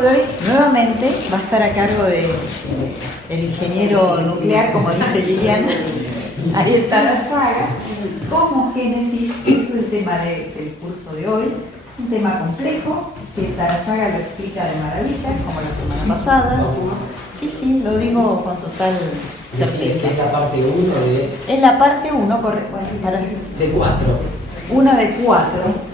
de hoy nuevamente va a estar a cargo de el ingeniero nuclear, como dice Liliana, Ariel Tarazaga. Como Génesis es el tema del curso de hoy, un tema complejo que Tarazaga lo explica de maravilla, como la semana pasada. Sí, lo digo con total certeza. Es la parte 1 de... Es la parte 1, correcto. De 4. Una de 4.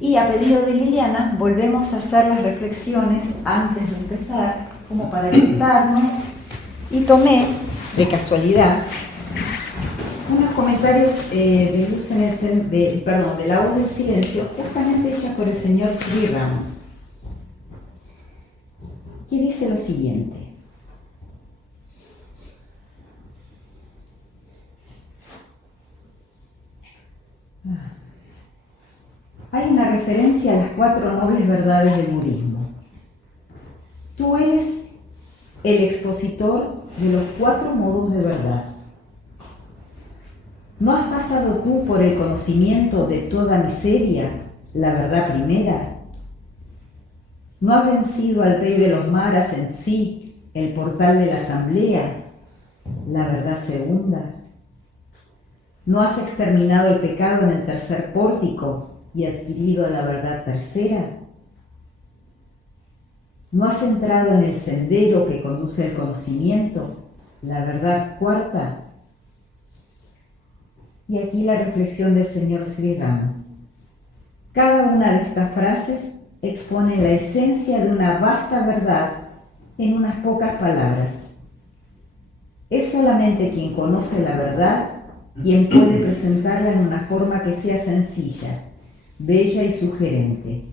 Y a pedido de Liliana, volvemos a hacer las reflexiones antes de empezar, como para orientarnos, y tomé, de casualidad, unos comentarios de Luz en el de La Voz del Silencio, justamente hechas por el señor Sri Ram, que dice lo siguiente. Hay una referencia a las 4 nobles verdades del budismo. Tú eres el expositor de los 4 modos de verdad. ¿No has pasado tú por el conocimiento de toda miseria, la verdad primera? ¿No has vencido al rey de los maras en sí, el portal de la asamblea, la verdad segunda? ¿No has exterminado el pecado en el tercer pórtico y adquirido la verdad tercera? ¿No has entrado en el sendero que conduce al conocimiento, la verdad cuarta? Y aquí la reflexión del señor Sri Ram. Cada una de estas frases expone la esencia de una vasta verdad en unas pocas palabras. Es solamente quien conoce la verdad quien puede presentarla en una forma que sea sencilla, bella y sugerente.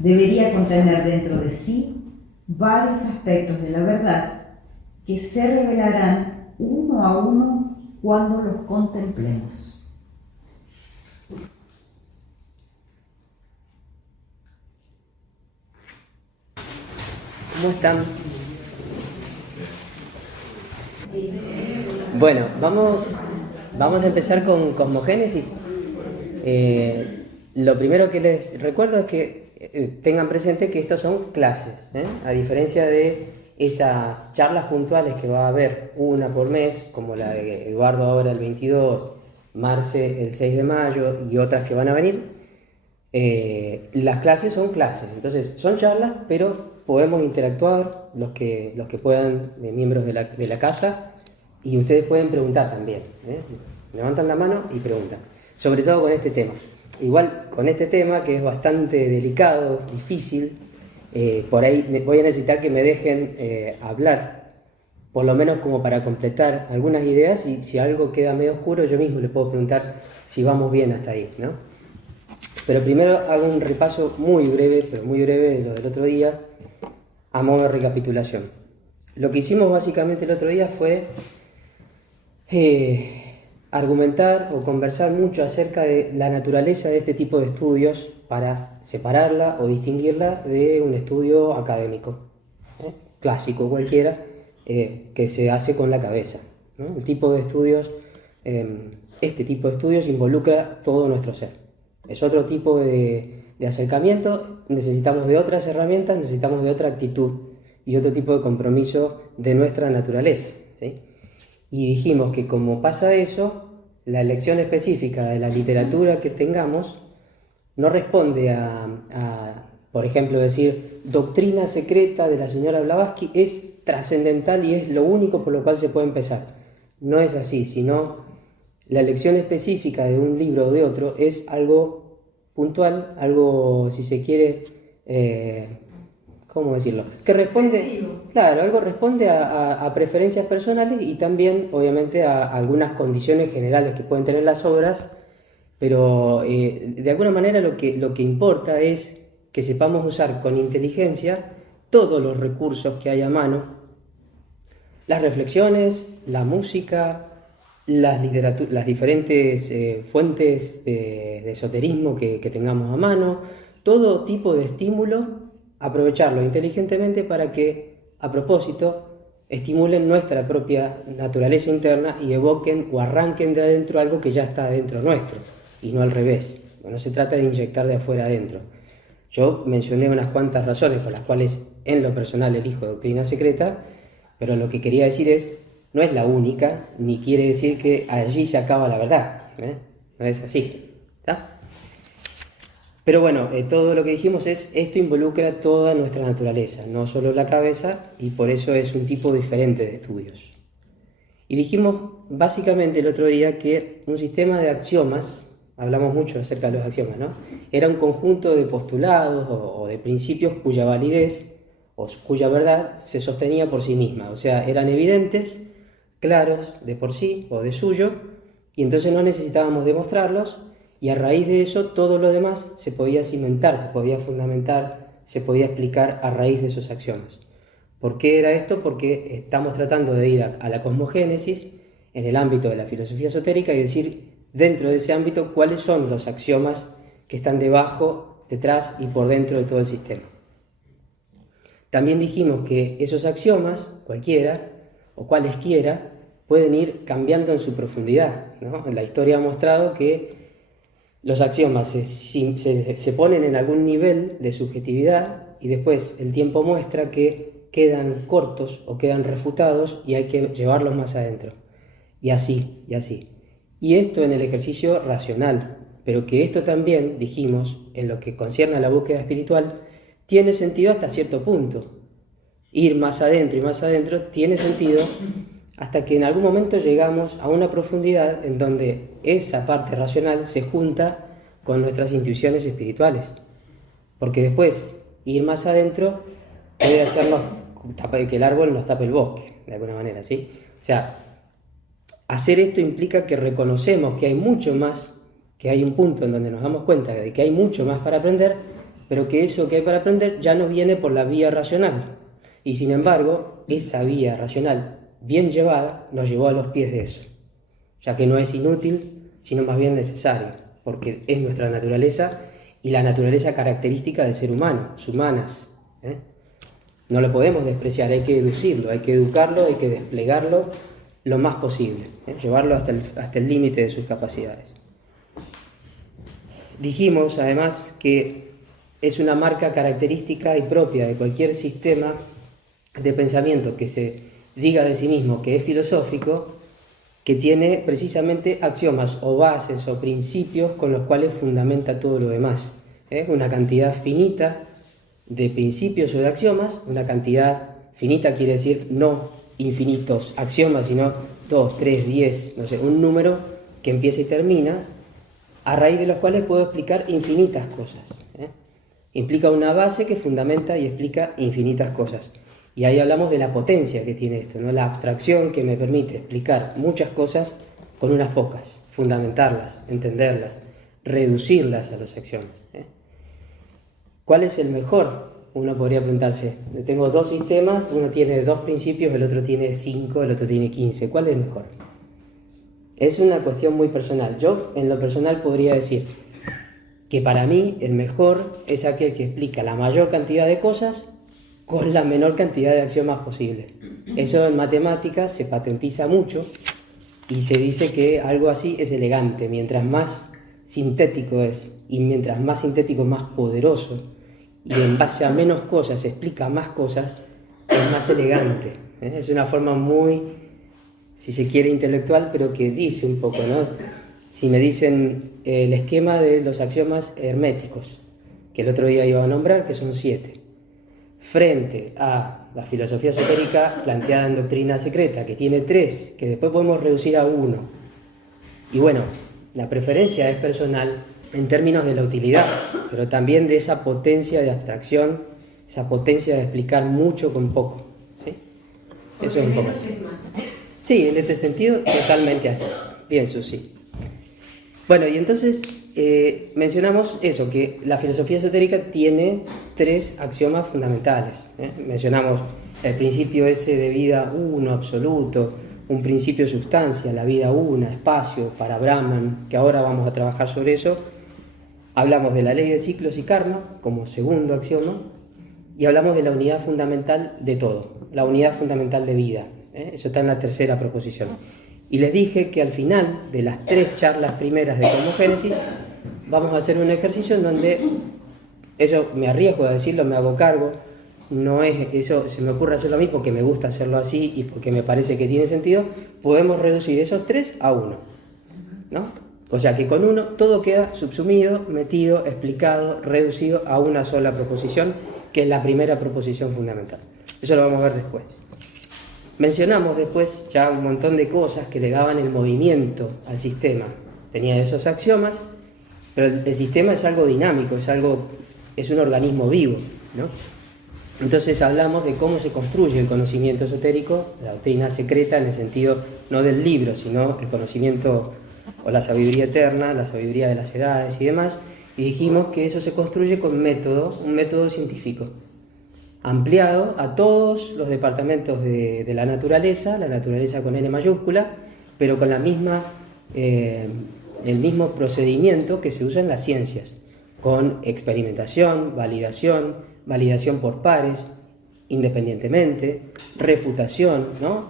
Debería contener dentro de sí varios aspectos de la verdad que se revelarán uno a uno cuando los contemplemos. ¿Cómo están? Bueno, vamos a empezar con Cosmogénesis. Lo primero que les recuerdo es que tengan presente que estos son clases, a diferencia de esas charlas puntuales que va a haber una por mes, como la de Eduardo ahora el 22, Marce el 6 de mayo y otras que van a venir. Las clases son clases, entonces son charlas, pero podemos interactuar los que puedan, miembros de la casa, y ustedes pueden preguntar también, levantan la mano y preguntan, sobre todo con este tema. Igual con este tema, que es bastante delicado, difícil, por ahí voy a necesitar que me dejen hablar, por lo menos como para completar algunas ideas, y si algo queda medio oscuro yo mismo le puedo preguntar si vamos bien hasta ahí, ¿no? Pero primero hago un repaso muy breve, pero muy breve, de lo del otro día, a modo de recapitulación. Lo que hicimos básicamente el otro día fue argumentar o conversar mucho acerca de la naturaleza de este tipo de estudios para separarla o distinguirla de un estudio académico, clásico cualquiera, que se hace con la cabeza, ¿no? El tipo de estudios, este tipo de estudios involucra todo nuestro ser. Es otro tipo de acercamiento, necesitamos de otras herramientas, necesitamos de otra actitud y otro tipo de compromiso de nuestra naturaleza, ¿sí? Y dijimos que como pasa eso, la elección específica de la literatura que tengamos no responde a, por ejemplo, decir doctrina secreta de la señora Blavatsky es trascendental y es lo único por lo cual se puede empezar. No es así, sino la elección específica de un libro o de otro es algo puntual, algo, si se quiere, ¿cómo decirlo? Que responde, claro, algo responde a preferencias personales y también, obviamente, a algunas condiciones generales que pueden tener las obras, pero de alguna manera lo que importa es que sepamos usar con inteligencia todos los recursos que hay a mano, las reflexiones, la música, las diferentes fuentes de esoterismo que tengamos a mano, todo tipo de estímulo, aprovecharlo inteligentemente para que, a propósito, estimulen nuestra propia naturaleza interna y evoquen o arranquen de adentro algo que ya está dentro nuestro, y no al revés. No se trata de inyectar de afuera adentro. Yo mencioné unas cuantas razones por las cuales en lo personal elijo doctrina secreta, pero lo que quería decir es, no es la única, ni quiere decir que allí se acaba la verdad, ¿eh? No es así, ¿está? Pero bueno, todo lo que dijimos es, esto involucra toda nuestra naturaleza, no solo la cabeza, y por eso es un tipo diferente de estudios. Y dijimos básicamente el otro día que un sistema de axiomas, hablamos mucho acerca de los axiomas, ¿no? Era un conjunto de postulados o de principios cuya validez o cuya verdad se sostenía por sí misma, o sea, eran evidentes, claros de por sí o de suyo, y entonces no necesitábamos demostrarlos, y a raíz de eso todo lo demás se podía cimentar, se podía fundamentar, se podía explicar a raíz de esos axiomas. ¿Por qué era esto? Porque estamos tratando de ir a la cosmogénesis en el ámbito de la filosofía esotérica y decir dentro de ese ámbito cuáles son los axiomas que están debajo, detrás y por dentro de todo el sistema. También dijimos que esos axiomas, cualquiera o cualesquiera, pueden ir cambiando en su profundidad, ¿no? La historia ha mostrado que los axiomas se ponen en algún nivel de subjetividad y después el tiempo muestra que quedan cortos o quedan refutados y hay que llevarlos más adentro. Y así, y así. Y esto en el ejercicio racional, pero que esto también, dijimos, en lo que concierne a la búsqueda espiritual, tiene sentido hasta cierto punto. Ir más adentro y más adentro tiene sentido hasta que en algún momento llegamos a una profundidad en donde esa parte racional se junta con nuestras intuiciones espirituales. Porque después, ir más adentro puede hacernos que el árbol nos tape el bosque, de alguna manera, ¿sí? O sea, hacer esto implica que reconocemos que hay mucho más, que hay un punto en donde nos damos cuenta de que hay mucho más para aprender, pero que eso que hay para aprender ya no viene por la vía racional. Y sin embargo, esa vía racional bien llevada nos llevó a los pies de eso, ya que no es inútil, sino más bien necesario, porque es nuestra naturaleza y la naturaleza característica del ser humano, humanas, ¿eh? No lo podemos despreciar, hay que deducirlo, hay que educarlo, hay que desplegarlo lo más posible, llevarlo hasta el límite de sus capacidades. Dijimos además que es una marca característica y propia de cualquier sistema de pensamiento que se diga de sí mismo que es filosófico, que tiene precisamente axiomas o bases o principios con los cuales fundamenta todo lo demás. Una cantidad finita de principios o de axiomas, una cantidad finita quiere decir no infinitos axiomas, sino 2, 3, 10, no sé, un número que empieza y termina, a raíz de los cuales puedo explicar infinitas cosas. Implica una base que fundamenta y explica infinitas cosas. Y ahí hablamos de la potencia que tiene esto, ¿no? La abstracción que me permite explicar muchas cosas con unas pocas, fundamentarlas, entenderlas, reducirlas a los axiomas. ¿Cuál es el mejor? Uno podría preguntarse, tengo dos sistemas, uno tiene 2 principios, el otro tiene 5, el otro tiene 15. ¿Cuál es mejor? Es una cuestión muy personal. Yo, en lo personal, podría decir que para mí el mejor es aquel que explica la mayor cantidad de cosas con la menor cantidad de axiomas posibles. Eso en matemáticas se patentiza mucho y se dice que algo así es elegante. Mientras más sintético es y mientras más sintético, más poderoso, y en base a menos cosas se explica más cosas, es más elegante. Es una forma muy, si se quiere, intelectual, pero que dice un poco, ¿no? Si me dicen el esquema de los axiomas herméticos, que el otro día iba a nombrar, que son 7, frente a la filosofía esotérica planteada en doctrina secreta, que tiene 3, que después podemos reducir a 1. Y bueno, la preferencia es personal en términos de la utilidad, pero también de esa potencia de abstracción, esa potencia de explicar mucho con poco, ¿sí? Eso es un poco así. Sí, en este sentido, totalmente así. Pienso, sí. Bueno, y entonces mencionamos eso, que la filosofía esotérica tiene 3 axiomas fundamentales. Mencionamos el principio ese de vida uno, absoluto, un principio sustancia, la vida una, espacio, para Brahman, que ahora vamos a trabajar sobre eso. Hablamos de la ley de ciclos y karma como segundo axioma, y hablamos de la unidad fundamental de todo, la unidad fundamental de vida. Eso está en la tercera proposición. Y les dije que al final de las 3 charlas primeras de cosmogénesis vamos a hacer un ejercicio en donde Eso me arriesgo a decirlo, me hago cargo. No es eso, se me ocurre hacerlo a mí porque me gusta hacerlo así y porque me parece que tiene sentido. Podemos reducir esos 3 a 1, ¿no? O sea que con uno todo queda subsumido, metido, explicado, reducido a una sola proposición, que es la primera proposición fundamental. Eso lo vamos a ver después. Mencionamos después ya un montón de cosas que le daban el movimiento al sistema. Tenía esos axiomas, pero el sistema es algo dinámico, es un organismo vivo, ¿no? Entonces hablamos de cómo se construye el conocimiento esotérico, la doctrina secreta en el sentido no del libro, sino el conocimiento o la sabiduría eterna, la sabiduría de las edades y demás, y dijimos que eso se construye con un método científico, ampliado a todos los departamentos de la naturaleza con N mayúscula, pero con el mismo procedimiento que se usa en las ciencias, con experimentación, validación por pares, independientemente, refutación, ¿no?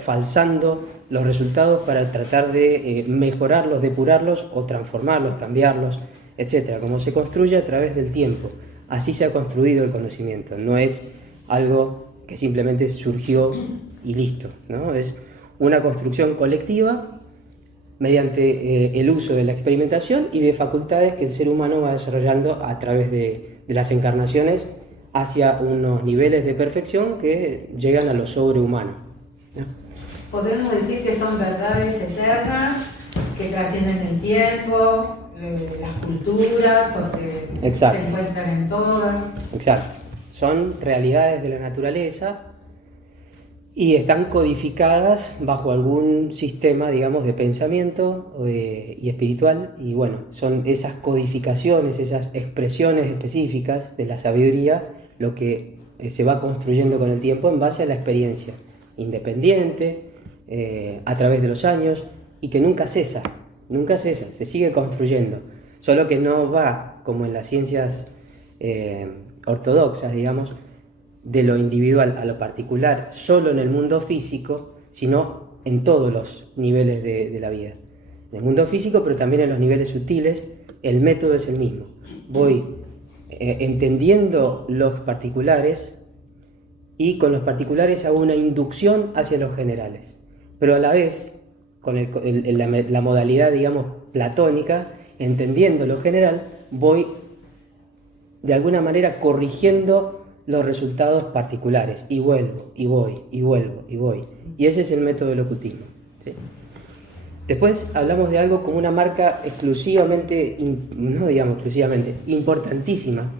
Falsando los resultados para tratar de mejorarlos, depurarlos o transformarlos, cambiarlos, etc. Como se construye a través del tiempo. Así se ha construido el conocimiento, no es algo que simplemente surgió y listo, ¿no? Es una construcción colectiva mediante el uso de la experimentación y de facultades que el ser humano va desarrollando a través de las encarnaciones hacia unos niveles de perfección que llegan a lo sobrehumano, ¿no? Podemos decir que son verdades eternas, que trascienden el tiempo, las culturas, porque Exacto. se encuentran en todas. Exacto. Son realidades de la naturaleza y están codificadas bajo algún sistema, digamos, de pensamiento y espiritual, y bueno, son esas codificaciones, esas expresiones específicas de la sabiduría lo que se va construyendo con el tiempo en base a la experiencia independiente, a través de los años, y que nunca cesa, se sigue construyendo, solo que no va como en las ciencias ortodoxas, digamos, de lo individual a lo particular, solo en el mundo físico, sino en todos los niveles de la vida. En el mundo físico, pero también en los niveles sutiles, el método es el mismo. Voy entendiendo los particulares y con los particulares hago una inducción hacia los generales, pero a la vez, con la modalidad, digamos, platónica, entendiendo lo general, voy de alguna manera corrigiendo los resultados particulares, y vuelvo, y voy, y vuelvo, y voy. Y ese es el método del ocultismo, ¿sí? Después hablamos de algo como una marca exclusivamente, no digamos exclusivamente, importantísima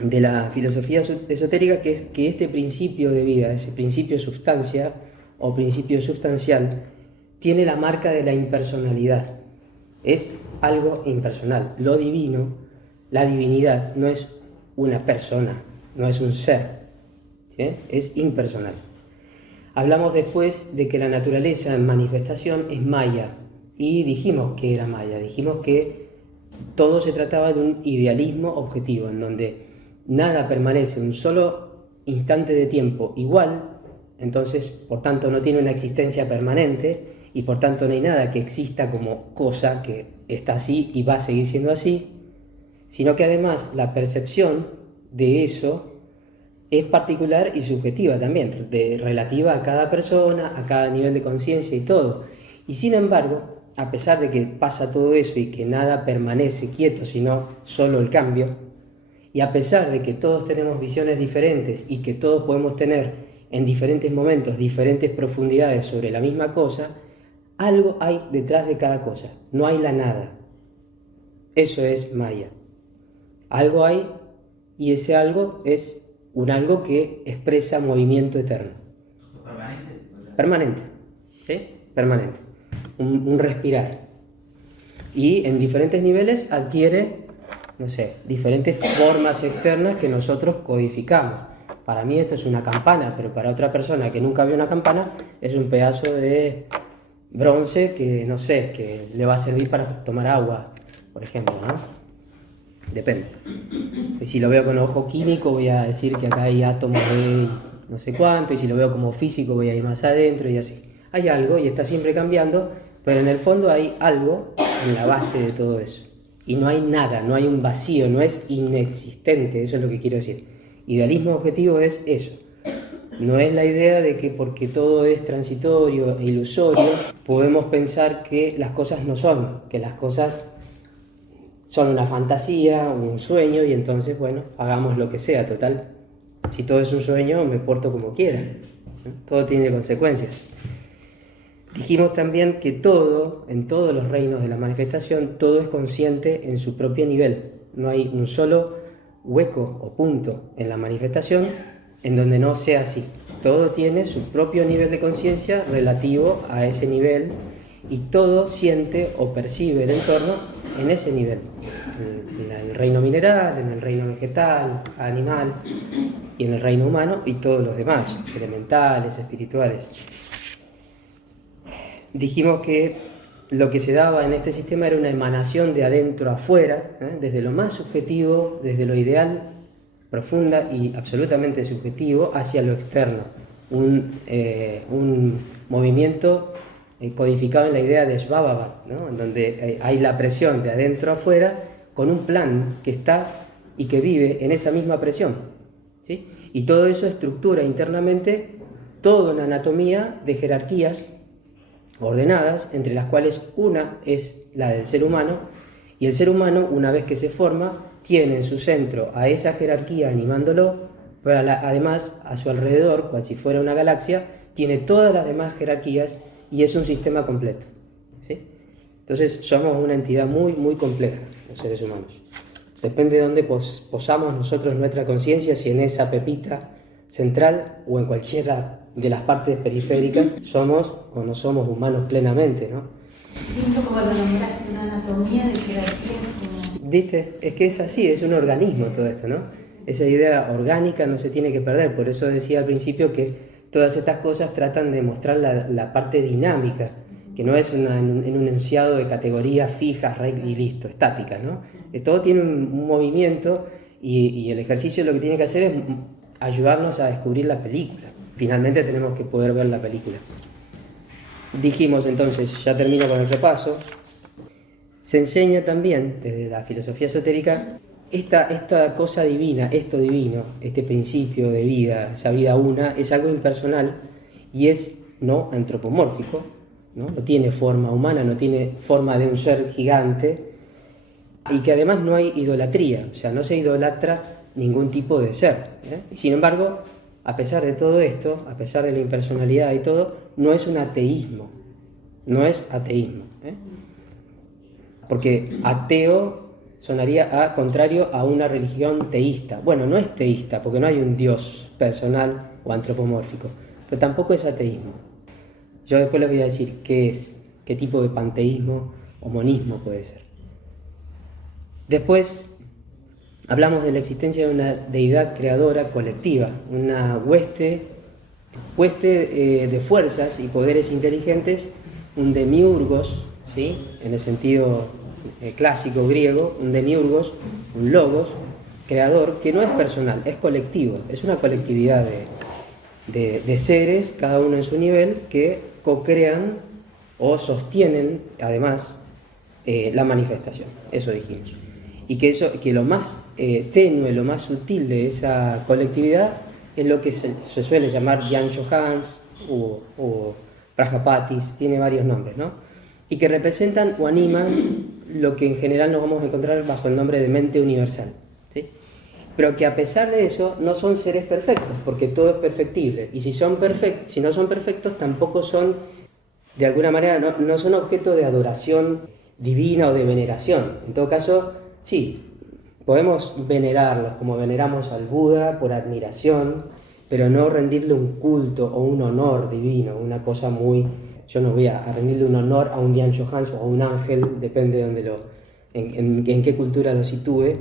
de la filosofía esotérica, que es que este principio de vida, ese principio sustancia o principio sustancial, tiene la marca de la impersonalidad. Es algo impersonal. Lo divino, la divinidad, no es una persona, no es un ser, ¿sí? Es impersonal. Hablamos después de que la naturaleza en manifestación es maya, y dijimos que era maya, dijimos que todo se trataba de un idealismo objetivo, en donde nada permanece un solo instante de tiempo igual, entonces por tanto no tiene una existencia permanente, y por tanto no hay nada que exista como cosa que está así y va a seguir siendo así, sino que además la percepción de eso es particular y subjetiva también, relativa a cada persona, a cada nivel de conciencia y todo. Y sin embargo, a pesar de que pasa todo eso y que nada permanece quieto, sino solo el cambio, y a pesar de que todos tenemos visiones diferentes y que todos podemos tener en diferentes momentos diferentes profundidades sobre la misma cosa, algo hay detrás de cada cosa, no hay la nada. Eso es Maya. Algo hay, y ese algo es un algo que expresa movimiento eterno. Permanente, ¿sí? Permanente. Un respirar. Y en diferentes niveles adquiere, no sé, diferentes formas externas que nosotros codificamos. Para mí esto es una campana, pero para otra persona que nunca vio una campana es un pedazo de bronce que, no sé, que le va a servir para tomar agua, por ejemplo, ¿no? Depende. Y si lo veo con ojo químico voy a decir que acá hay átomos de no sé cuánto, y si lo veo como físico voy a ir más adentro y así. Hay algo y está siempre cambiando, pero en el fondo hay algo en la base de todo eso. y no hay nada, no hay un vacío, no es inexistente, eso es lo que quiero decir. Idealismo objetivo es eso. No es la idea de que porque todo es transitorio e ilusorio, podemos pensar que las cosas no son, que las cosas son una fantasía, un sueño, y entonces, bueno, hagamos lo que sea, total. Si todo es un sueño, me porto como quiera, ¿no? Todo tiene consecuencias. Dijimos también que todo, en todos los reinos de la manifestación, todo es consciente en su propio nivel. No hay un solo hueco o punto en la manifestación en donde no sea así. Todo tiene su propio nivel de conciencia relativo a ese nivel, y todo siente o percibe el entorno en ese nivel. En el reino mineral, en el reino vegetal, animal, y en el reino humano, y todos los demás, elementales, espirituales. Dijimos que lo que se daba en este sistema era una emanación de adentro a afuera, desde lo más subjetivo, desde lo ideal, profunda y absolutamente subjetivo, hacia lo externo. Un movimiento codificado en la idea de Shvababa, ¿no? En donde hay la presión de adentro a afuera con un plan que está y que vive en esa misma presión, ¿sí? Y todo eso estructura internamente toda una anatomía de jerarquías ordenadas, entre las cuales una es la del ser humano, y el ser humano, una vez que se forma, tiene en su centro a esa jerarquía animándolo, pero además a su alrededor, cual si fuera una galaxia, tiene todas las demás jerarquías y es un sistema completo, ¿sí? Entonces somos una entidad muy, muy compleja, los seres humanos. Depende de dónde posamos nosotros nuestra conciencia, si en esa pepita central o en cualquiera de las partes periféricas somos o no somos humanos plenamente, ¿no? Lindo como lo nombraste, una anatomía de jerarquía. ¿Viste? Es que es así, es un organismo todo esto, ¿no? Esa idea orgánica no se tiene que perder, por eso decía al principio que todas estas cosas tratan de mostrar la parte dinámica, que no es en un enunciado de categorías fijas y listo, estáticas, ¿no? Todo tiene un movimiento, y el ejercicio lo que tiene que hacer es ayudarnos a descubrir la película. Finalmente tenemos que poder ver la película. Dijimos entonces, ya termino con el repaso, se enseña también desde la filosofía esotérica esta cosa divina, esto divino, este principio de vida, esa vida una, es algo impersonal y es no antropomórfico, ¿no? No tiene forma humana, no tiene forma de un ser gigante, y que además no hay idolatría, o sea, no se idolatra ningún tipo de ser, ¿eh? Y sin embargo, a pesar de todo esto, a pesar de la impersonalidad y todo, no es un ateísmo, no es ateísmo, ¿eh? Porque ateo sonaría a contrario a una religión teísta. Bueno, no es teísta porque no hay un Dios personal o antropomórfico, pero tampoco es ateísmo. Yo después les voy a decir qué es, qué tipo de panteísmo o monismo puede ser. Después hablamos de la existencia de una deidad creadora colectiva, una hueste de fuerzas y poderes inteligentes, un demiurgos, ¿sí? En el sentido clásico griego, un demiurgos, un logos, creador, que no es personal, es colectivo, es una colectividad de seres, cada uno en su nivel, que co-crean o sostienen, además, la manifestación, eso dijimos. Y que lo más tenue, lo más sutil de esa colectividad es lo que se suele llamar Jan Johans o Prajapatis, tiene varios nombres, ¿no? Y que representan o animan lo que en general nos vamos a encontrar bajo el nombre de mente universal, ¿sí? Pero que a pesar de eso no son seres perfectos, porque todo es perfectible, y si no son perfectos tampoco son, de alguna manera, no son objeto de adoración divina o de veneración. En todo caso, sí, podemos venerarlos como veneramos al Buda por admiración, pero no rendirle un culto o un honor divino, una cosa muy... Yo no voy a rendirle un honor a un Jan Johans o a un ángel, depende de en qué cultura lo sitúe,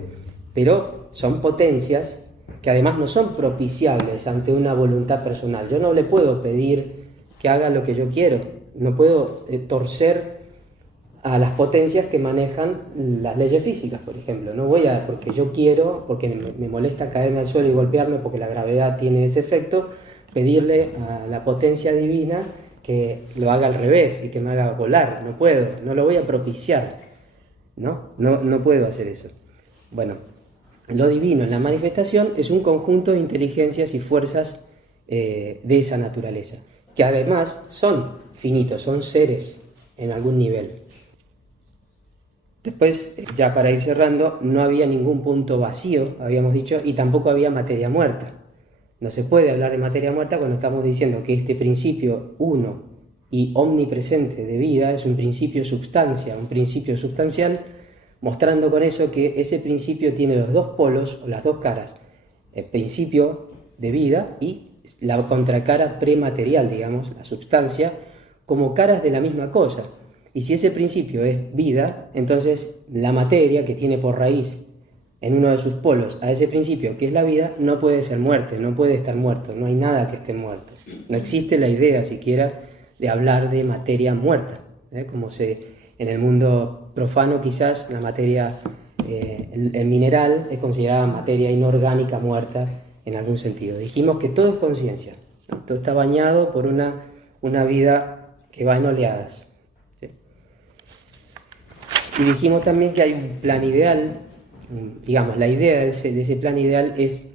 pero son potencias que además no son propiciables ante una voluntad personal. Yo no le puedo pedir que haga lo que yo quiero, no puedo torcer a las potencias que manejan las leyes físicas, por ejemplo. No voy a, porque yo quiero, porque me molesta caerme al suelo y golpearme porque la gravedad tiene ese efecto, pedirle a la potencia divina que lo haga al revés y que me haga volar. No puedo, no lo voy a propiciar. No puedo hacer eso. Bueno, lo divino en la manifestación es un conjunto de inteligencias y fuerzas de esa naturaleza, que además son finitos, son seres en algún nivel. Después, ya para ir cerrando, no había ningún punto vacío, habíamos dicho, y tampoco había materia muerta. No se puede hablar de materia muerta cuando estamos diciendo que este principio uno y omnipresente de vida es un principio substancia, un principio sustancial, mostrando con eso que ese principio tiene los dos polos o las dos caras, el principio de vida y la contracara prematerial, digamos, la substancia, como caras de la misma cosa. Y si ese principio es vida, entonces la materia que tiene por raíz en uno de sus polos a ese principio que es la vida, no puede ser muerte, no puede estar muerto, no hay nada que esté muerto. No existe la idea siquiera de hablar de materia muerta, como en el mundo profano quizás la materia, el mineral es considerada materia inorgánica muerta en algún sentido. Dijimos que todo es conciencia, ¿no? Todo está bañado por una vida que va en oleadas. ¿Sí? Y dijimos también que hay un plan ideal, digamos, la idea de ese plan ideal es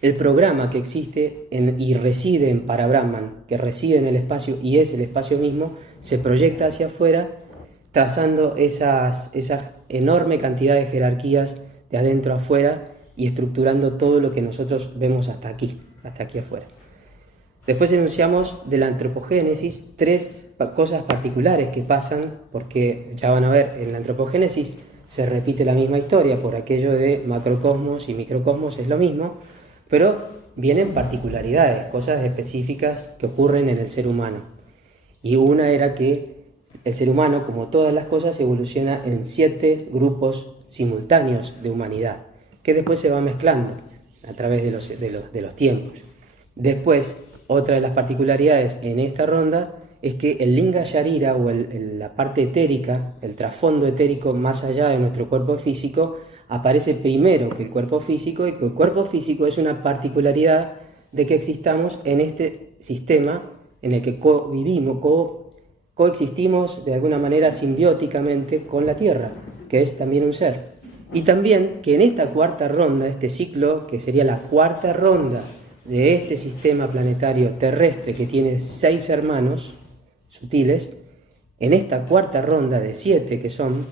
el programa que existe y reside en Parabrahman, que reside en el espacio y es el espacio mismo, se proyecta hacia afuera, trazando esa enorme cantidad de jerarquías de adentro a afuera y estructurando todo lo que nosotros vemos hasta aquí afuera. Después enunciamos de la antropogénesis 3 cosas particulares que pasan, porque ya van a ver, en la antropogénesis se repite la misma historia, por aquello de macrocosmos y microcosmos es lo mismo, pero vienen particularidades, cosas específicas que ocurren en el ser humano. Y una era que el ser humano, como todas las cosas, evoluciona en 7 grupos simultáneos de humanidad, que después se va mezclando a través de los tiempos. Después, otra de las particularidades en esta ronda es que el Linga Sharira, o la parte etérica, el trasfondo etérico más allá de nuestro cuerpo físico, aparece primero que el cuerpo físico, y que el cuerpo físico es una particularidad de que existamos en este sistema en el que coexistimos de alguna manera simbióticamente con la Tierra, que es también un ser. Y también que en esta cuarta ronda, este ciclo, que sería la cuarta ronda de este sistema planetario terrestre que tiene 6 hermanos sutiles, en esta cuarta ronda de 7 que son,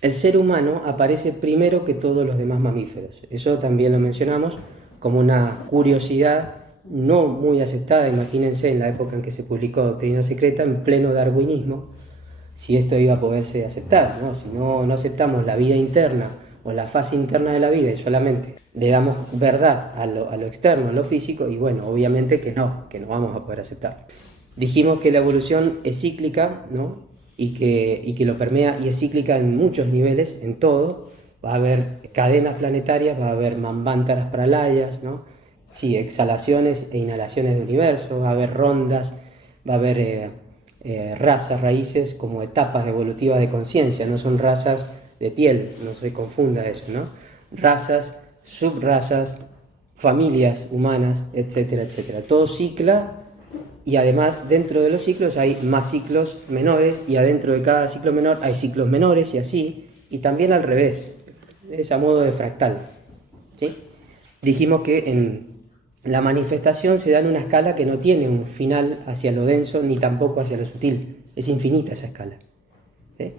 el ser humano aparece primero que todos los demás mamíferos. Eso también lo mencionamos como una curiosidad no muy aceptada. Imagínense en la época en que se publicó Doctrina Secreta, en pleno darwinismo, si esto iba a poderse aceptar, ¿no? Si no aceptamos la vida interna o la fase interna de la vida y solamente le damos verdad a lo externo, a lo físico, y bueno, obviamente que no vamos a poder aceptar. Dijimos que la evolución es cíclica, ¿no? y que lo permea, y es cíclica en muchos niveles, en todo. Va a haber cadenas planetarias, va a haber manvántaras pralayas, ¿no? Sí, exhalaciones e inhalaciones de universo, va a haber rondas, va a haber razas, raíces, como etapas evolutivas de conciencia, no son razas de piel, no se confunda eso, ¿no? Razas, subrazas, familias humanas, etcétera, etcétera. Todo cicla. Y además, dentro de los ciclos hay más ciclos menores, y adentro de cada ciclo menor hay ciclos menores, y así, y también al revés, es a modo de fractal, ¿sí? Dijimos que en la manifestación se da en una escala que no tiene un final hacia lo denso ni tampoco hacia lo sutil, es infinita esa escala, ¿sí?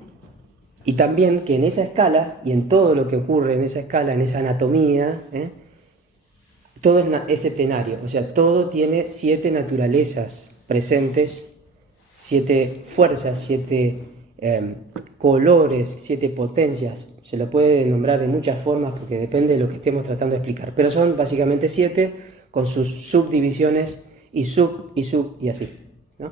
Y también que en esa escala, y en todo lo que ocurre en esa escala, en esa anatomía, todo es septenario, o sea, todo tiene 7 naturalezas presentes, 7 fuerzas, 7 colores, 7 potencias. Se lo puede nombrar de muchas formas porque depende de lo que estemos tratando de explicar, pero son básicamente 7 con sus subdivisiones y así, ¿no?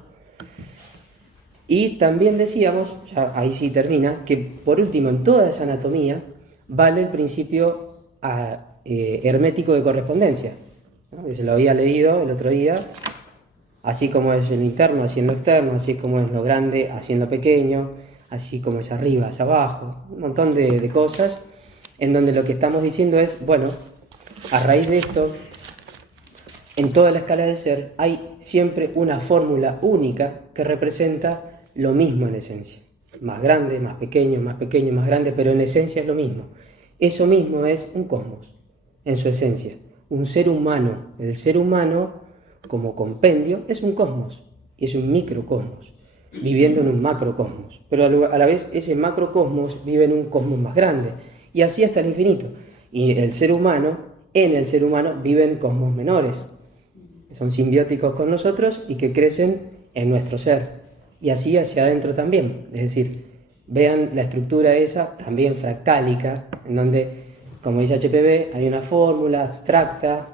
Y también decíamos, ya ahí sí termina, que por último en toda esa anatomía vale el principio hermético de correspondencia, ¿no? Se lo había leído el otro día, así como es en lo interno, así en lo externo, así como es lo grande, así en lo pequeño, así como es arriba, hacia abajo, un montón de cosas, en donde lo que estamos diciendo es, bueno, a raíz de esto, en toda la escala del ser, hay siempre una fórmula única que representa lo mismo en esencia. más grande, más pequeño, más pequeño, más grande, pero en esencia es lo mismo. Eso mismo es un cosmos, en su esencia. Un ser humano, el ser humano como compendio es un cosmos, y es un microcosmos, viviendo en un macrocosmos. Pero a la vez ese macrocosmos vive en un cosmos más grande, y así hasta el infinito. Y el ser humano, en el ser humano, vive en cosmos menores, que son simbióticos con nosotros y que crecen en nuestro ser. Y así hacia adentro también. Es decir, vean la estructura esa, también fractálica, en donde, como dice HPB, hay una fórmula abstracta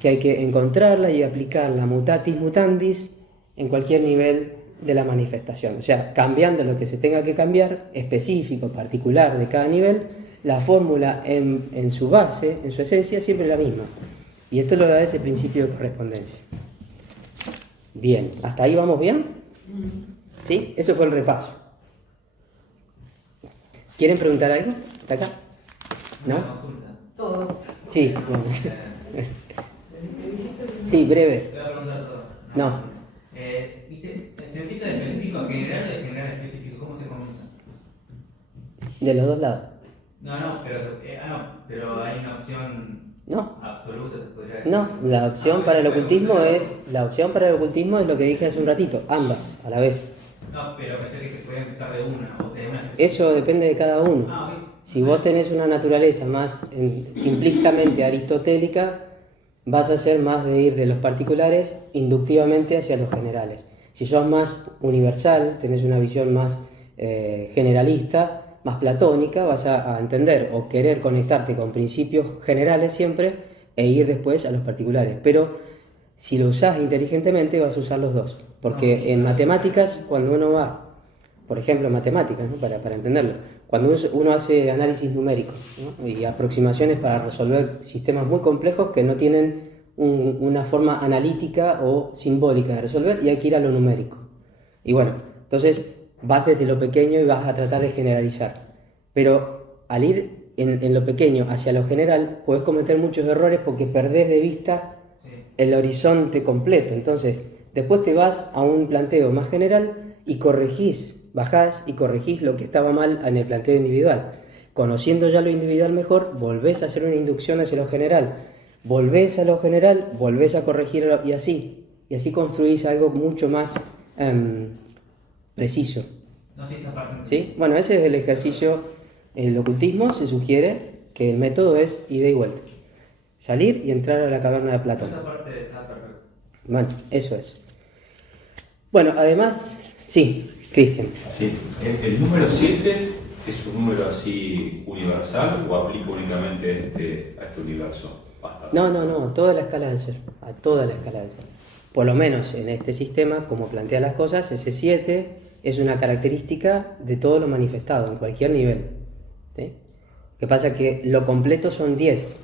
que hay que encontrarla y aplicarla mutatis mutandis en cualquier nivel de la manifestación. O sea, cambiando lo que se tenga que cambiar, específico, particular de cada nivel, la fórmula en su base, en su esencia, siempre es la misma. Y esto lo da ese principio de correspondencia. Bien, ¿hasta ahí vamos bien? ¿Sí? Eso fue el repaso. ¿Quieren preguntar algo? ¿Hasta acá? ¿No? Todo. Sí, bueno. Sí, breve. Te voy a preguntar todo. No. ¿Se empieza de específico a general o de general a específico? ¿Cómo se comienza? De los dos lados. Pero hay una opción No. absoluta, se podría decir. No, la opción para el ocultismo es lo que dije hace un ratito, ambas a la vez. No, pero pensé que se podía empezar de una o de una específica. Eso depende de cada uno. Ok. Si vos tenés una naturaleza más simplistamente aristotélica, vas a ser más de ir de los particulares inductivamente hacia los generales. Si sos más universal, tenés una visión más generalista, más platónica, vas a entender o querer conectarte con principios generales siempre e ir después a los particulares. Pero si lo usás inteligentemente, vas a usar los dos. Porque en matemáticas, cuando uno va, por ejemplo, en matemáticas, ¿no? para entenderlo, cuando uno hace análisis numérico, ¿no? Y aproximaciones para resolver sistemas muy complejos que no tienen una forma analítica o simbólica de resolver, y hay que ir a lo numérico. Y bueno, entonces vas desde lo pequeño y vas a tratar de generalizar. Pero al ir en lo pequeño hacia lo general, puedes cometer muchos errores porque perdés de vista el horizonte completo. Entonces, después te vas a un planteo más general y corregís, bajás y corregís lo que estaba mal en el planteo individual. Conociendo ya lo individual mejor, volvés a hacer una inducción hacia lo general. Volvés a lo general, volvés a corregirlo y así construís algo mucho más preciso. No sé esa parte. ¿Sí? Bueno, ese es el ejercicio. El ocultismo se sugiere que el método es ida y vuelta. Salir y entrar a la caverna de Platón. Esa parte está perfecta. Bueno, eso es. Bueno, además, sí, Cristian. Sí, ¿el número 7 es un número así universal o aplica únicamente a este universo? No, a toda la escala del ser, a toda la escala del ser. Por lo menos en este sistema, como plantea las cosas, ese 7 es una característica de todo lo manifestado, en cualquier nivel. ¿Sí? Lo que pasa es que lo completo son 10,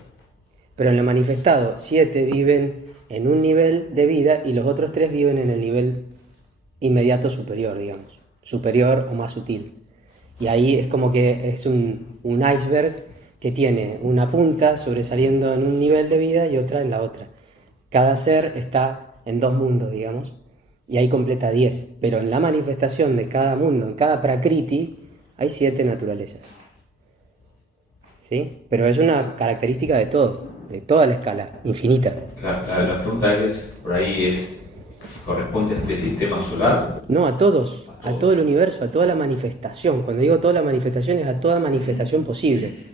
pero en lo manifestado 7 viven en un nivel de vida y los otros 3 viven en el nivel inmediato superior, digamos, superior o más sutil. Y ahí es como que es un iceberg que tiene una punta sobresaliendo en un nivel de vida y otra en la otra. Cada ser está en 2 mundos, digamos, y ahí completa 10, pero en la manifestación de cada mundo, en cada prakriti, hay 7 naturalezas. ¿Sí? Pero es una característica de todo, de toda la escala, infinita. La pregunta es, por ahí ¿corresponde a este sistema solar? No, a todos, a todo el universo, a toda la manifestación. Cuando digo toda la manifestación, es a toda manifestación posible.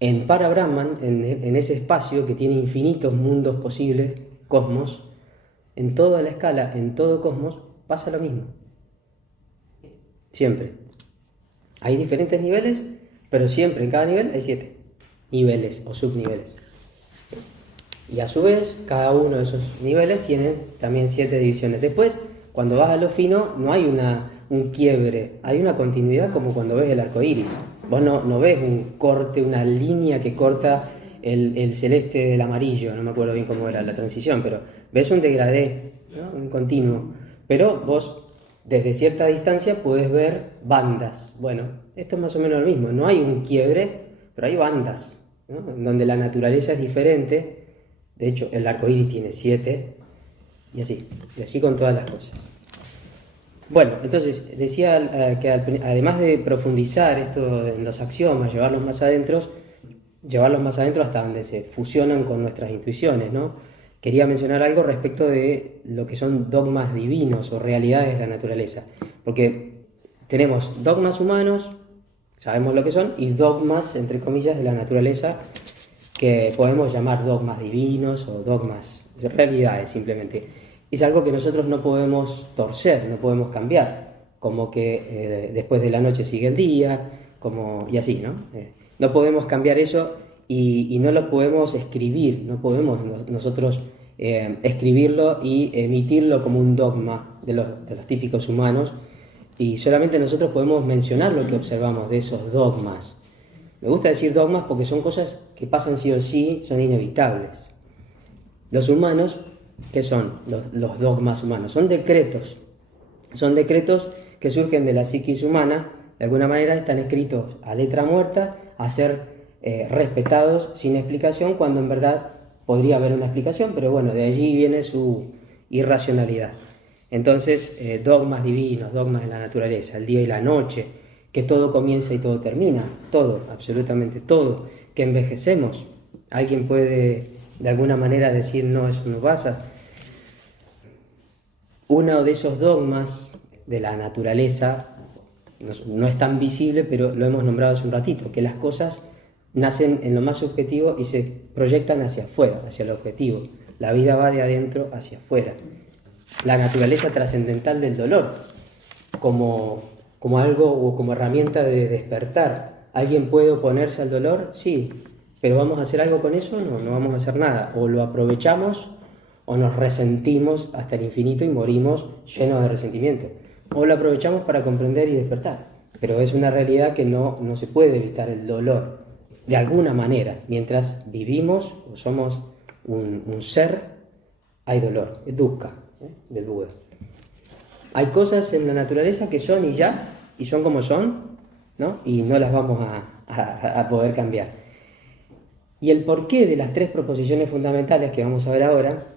En Parabrahman, en ese espacio que tiene infinitos mundos posibles, cosmos, en toda la escala, en todo cosmos, pasa lo mismo. Siempre. Hay diferentes niveles, pero siempre en cada nivel hay 7 niveles o subniveles. Y a su vez, cada uno de esos niveles tiene también 7 divisiones. Después, cuando vas a lo fino, no hay un quiebre, hay una continuidad como cuando ves el arco iris. Vos no ves un corte, una línea que corta el celeste del amarillo, no me acuerdo bien cómo era la transición, pero ves un degradé, ¿no? Un continuo. Pero vos, desde cierta distancia, puedes ver bandas. Bueno, esto es más o menos lo mismo, no hay un quiebre, pero hay bandas, ¿no? Donde la naturaleza es diferente. De hecho, el arco iris tiene 7, y así con todas las cosas. Bueno, entonces decía que además de profundizar esto en los axiomas, llevarlos más adentro hasta donde se fusionan con nuestras intuiciones, ¿no? Quería mencionar algo respecto de lo que son dogmas divinos o realidades de la naturaleza, porque tenemos dogmas humanos, sabemos lo que son, y dogmas, entre comillas, de la naturaleza, que podemos llamar dogmas divinos o dogmas de realidades simplemente. Es algo que nosotros no podemos torcer, no podemos cambiar, como que después de la noche sigue el día, y así, ¿no? No podemos cambiar eso y no lo podemos escribir, no podemos nosotros escribirlo y emitirlo como un dogma de los típicos humanos, y solamente nosotros podemos mencionar lo que observamos de esos dogmas. Me gusta decir dogmas porque son cosas que pasan sí o sí, son inevitables. Los humanos, ¿qué son los dogmas humanos? Son decretos que surgen de la psiquis humana, de alguna manera están escritos a letra muerta, a ser respetados sin explicación, cuando en verdad podría haber una explicación, pero bueno, de allí viene su irracionalidad. Entonces, dogmas divinos, dogmas de la naturaleza, el día y la noche, que todo comienza y todo termina, todo, absolutamente todo, que envejecemos. Alguien puede de alguna manera decir, no, eso no pasa. Uno de esos dogmas de la naturaleza no es tan visible, pero lo hemos nombrado hace un ratito, que las cosas nacen en lo más subjetivo y se proyectan hacia afuera, hacia el objetivo. La vida va de adentro hacia afuera. La naturaleza trascendental del dolor, como algo o como herramienta de despertar. ¿Alguien puede oponerse al dolor? Sí, pero ¿vamos a hacer algo con eso? No vamos a hacer nada. O lo aprovechamos o nos resentimos hasta el infinito y morimos llenos de resentimiento. O lo aprovechamos para comprender y despertar. Pero es una realidad que no se puede evitar el dolor. De alguna manera, mientras vivimos o somos un ser, hay dolor, es dukkha, del Buda. Hay cosas en la naturaleza que son y ya, y son como son, ¿no? Y no las vamos a poder cambiar. Y el porqué de las tres proposiciones fundamentales que vamos a ver ahora,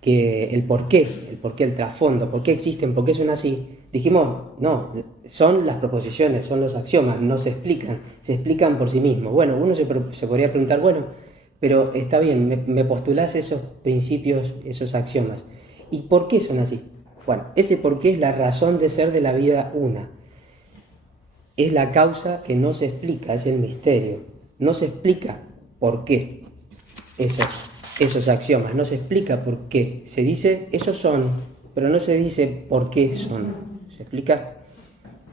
que el porqué, el trasfondo, por qué existen, por qué son así, dijimos, no, son las proposiciones, son los axiomas, no se explican por sí mismos. Bueno, uno se podría preguntar, bueno, pero está bien, me postulás esos principios, esos axiomas, ¿y por qué son así? Bueno, ese porqué es la razón de ser de la vida una. Es la causa que no se explica, es el misterio. No se explica por qué esos axiomas, no se explica por qué. Se dice, esos son, pero no se dice por qué son. ¿Se explica?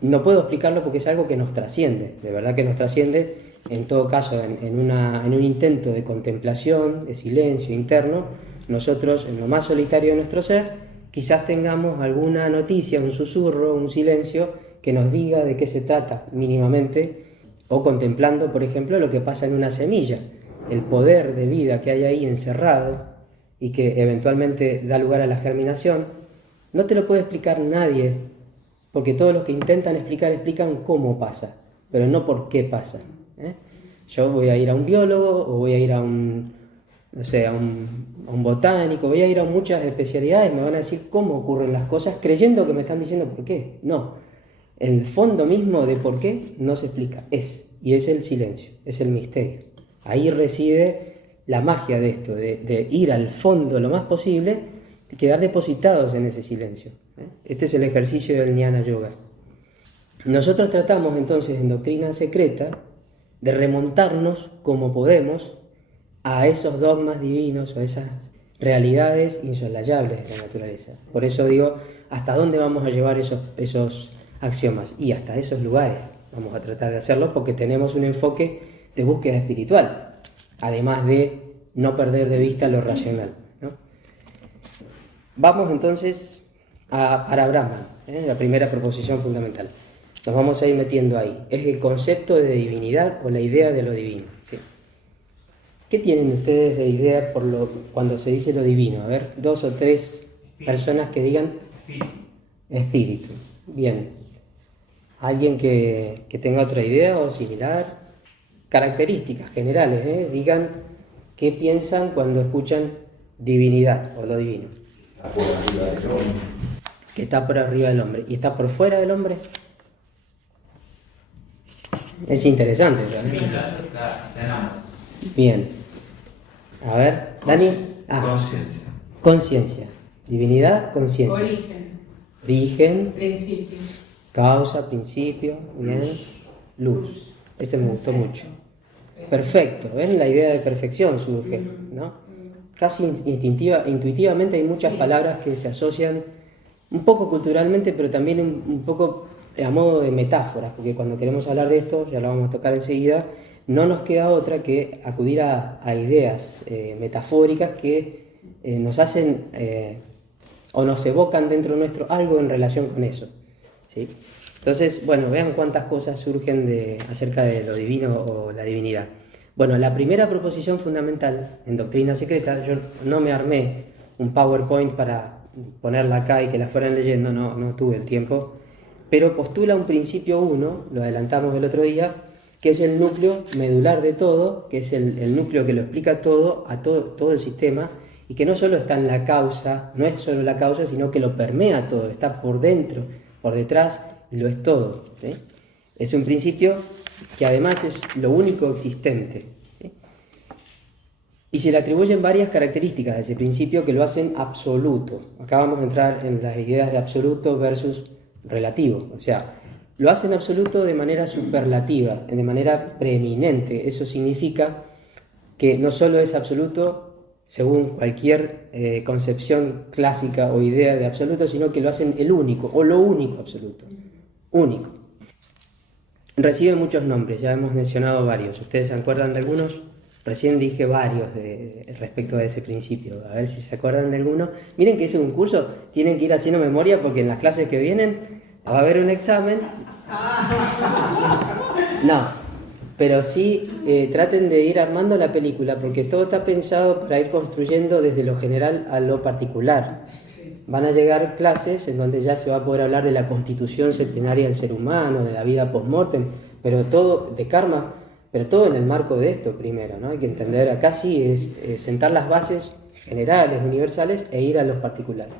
No puedo explicarlo porque es algo que nos trasciende, de verdad que nos trasciende. En todo caso, en un intento de contemplación, de silencio interno, nosotros, en lo más solitario de nuestro ser, quizás tengamos alguna noticia, un susurro, un silencio que nos diga de qué se trata mínimamente, o contemplando, por ejemplo, lo que pasa en una semilla, el poder de vida que hay ahí encerrado y que eventualmente da lugar a la germinación. No te lo puede explicar nadie, porque todos los que intentan explican cómo pasa, pero no por qué pasa. Yo voy a ir a un biólogo, o voy a ir a un botánico, voy a ir a muchas especialidades, me van a decir cómo ocurren las cosas, creyendo que me están diciendo por qué. No, el fondo mismo de por qué no se explica, y es el silencio, es el misterio. Ahí reside la magia de esto, de ir al fondo lo más posible y quedar depositados en ese silencio. Este es el ejercicio del Jnana Yoga. Nosotros tratamos entonces en Doctrina Secreta de remontarnos como podemos a esos dogmas divinos o esas realidades insoslayables de la naturaleza. Por eso digo, ¿hasta dónde vamos a llevar esos axiomas? Y hasta esos lugares vamos a tratar de hacerlo, porque tenemos un enfoque de búsqueda espiritual, además de no perder de vista lo racional, ¿no? Vamos entonces para Brahman, la primera proposición fundamental. Nos vamos a ir metiendo ahí. Es el concepto de divinidad o la idea de lo divino, ¿sí? ¿Qué tienen ustedes de idea cuando se dice lo divino? A ver, 2 o 3 personas que digan espíritu. Bien. ¿Alguien que tenga otra idea o similar? Características generales, digan qué piensan cuando escuchan divinidad o lo divino. que está por arriba del hombre y está por fuera del hombre. Es interesante, ¿no? Está en ambos. Bien. A ver, Dani. Conciencia. Conciencia. Divinidad, conciencia. Origen, Principio. causa, principio, bien. Luz. Ese me gustó mucho. Perfecto. ¿Ven? La idea de perfección surge, ¿no? Casi intuitivamente hay muchas palabras que se asocian un poco culturalmente, pero también un poco a modo de metáforas, porque cuando queremos hablar de esto, ya lo vamos a tocar enseguida, no nos queda otra que acudir a ideas metafóricas que nos hacen o nos evocan dentro nuestro algo en relación con eso, ¿sí? Entonces, bueno, vean cuántas cosas surgen acerca de lo divino o la divinidad. Bueno, la primera proposición fundamental en Doctrina Secreta, yo no me armé un PowerPoint para ponerla acá y que la fueran leyendo, no tuve el tiempo, pero postula un principio 1, lo adelantamos el otro día, que es el núcleo medular de todo, que es el núcleo que lo explica todo, a todo el sistema, y que no solo está en la causa, no es solo la causa, sino que lo permea todo, está por dentro, por detrás, y lo es todo, ¿sí? Es un principio que además es lo único existente, ¿sí? Y se le atribuyen varias características a ese principio que lo hacen absoluto. Acá vamos a entrar en las ideas de absoluto versus relativo, o sea, lo hacen absoluto de manera superlativa, de manera preeminente. Eso significa que no solo es absoluto según cualquier concepción clásica o idea de absoluto, sino que lo hacen el único, o lo único absoluto, único. Recibe muchos nombres, ya hemos mencionado varios. ¿Ustedes se acuerdan de algunos? Recién dije varios respecto a ese principio, a ver si se acuerdan de alguno. Miren que es un curso, tienen que ir haciendo memoria porque en las clases que vienen va a haber un examen. No, pero sí traten de ir armando la película porque todo está pensado para ir construyendo desde lo general a lo particular. Van a llegar clases en donde ya se va a poder hablar de la constitución centenaria del ser humano, de la vida post-mortem, pero todo, de karma, pero todo en el marco de esto primero, ¿no? Hay que entender, acá sí es sentar las bases generales, universales, e ir a los particulares.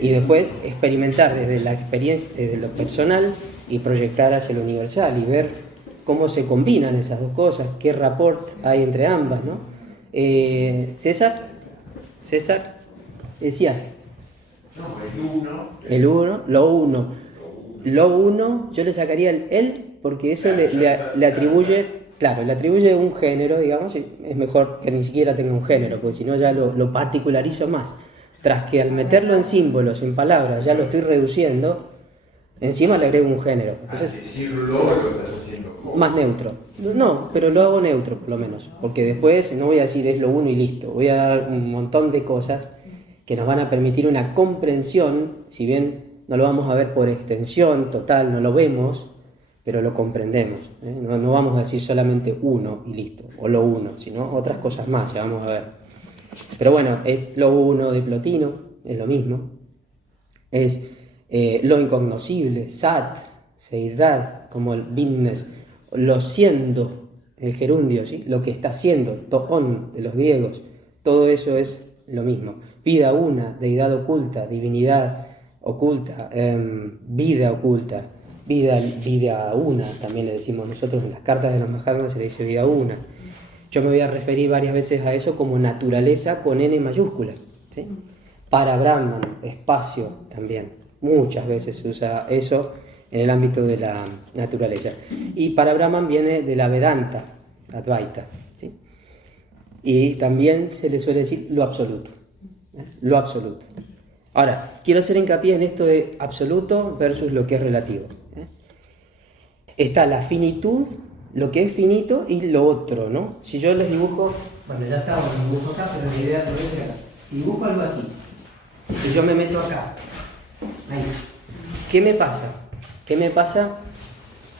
Y después experimentar desde la experiencia, desde lo personal, y proyectar hacia lo universal, y ver cómo se combinan esas dos cosas, qué rapport hay entre ambas, ¿no? César, decía. El uno, lo uno, yo le sacaría el él, porque eso le atribuye, claro, le atribuye un género, digamos, y es mejor que ni siquiera tenga un género, porque si no ya lo particularizo más. Tras que al meterlo en símbolos, en palabras, ya lo estoy reduciendo, encima le agrego un género. Entonces, al decirlo lo estás haciendo como... más neutro. No, pero lo hago neutro por lo menos, porque después no voy a decir es lo uno y listo, voy a dar un montón de cosas que nos van a permitir una comprensión, si bien no lo vamos a ver por extensión total, no lo vemos, pero lo comprendemos, ¿eh? No vamos a decir solamente uno y listo, o lo uno, sino otras cosas más, ya vamos a ver. Pero bueno, es lo uno de Plotino, es lo mismo, es lo incognoscible, sat, seidad, como el business, lo siendo, el gerundio, ¿sí? Lo que está siendo, toon de los griegos, todo eso es lo mismo. Vida una, deidad oculta, divinidad oculta, vida oculta, vida una, también le decimos nosotros en las cartas de los Mahatmas, se le dice vida una. Yo me voy a referir varias veces a eso como naturaleza con N mayúscula, ¿sí? Para Brahman, espacio también, muchas veces se usa eso en el ámbito de la naturaleza. Y para Brahman viene de la Vedanta, Advaita, ¿sí? Y también se le suele decir lo absoluto. Lo absoluto. Ahora, quiero hacer hincapié en esto de absoluto versus lo que es relativo. Está la finitud, lo que es finito, y lo otro, ¿no? Si yo les dibujo, bueno, ya está, lo dibujo acá, pero la idea es acá. Dibujo algo así, y yo me meto acá. Ahí. ¿Qué me pasa? ¿Qué me pasa?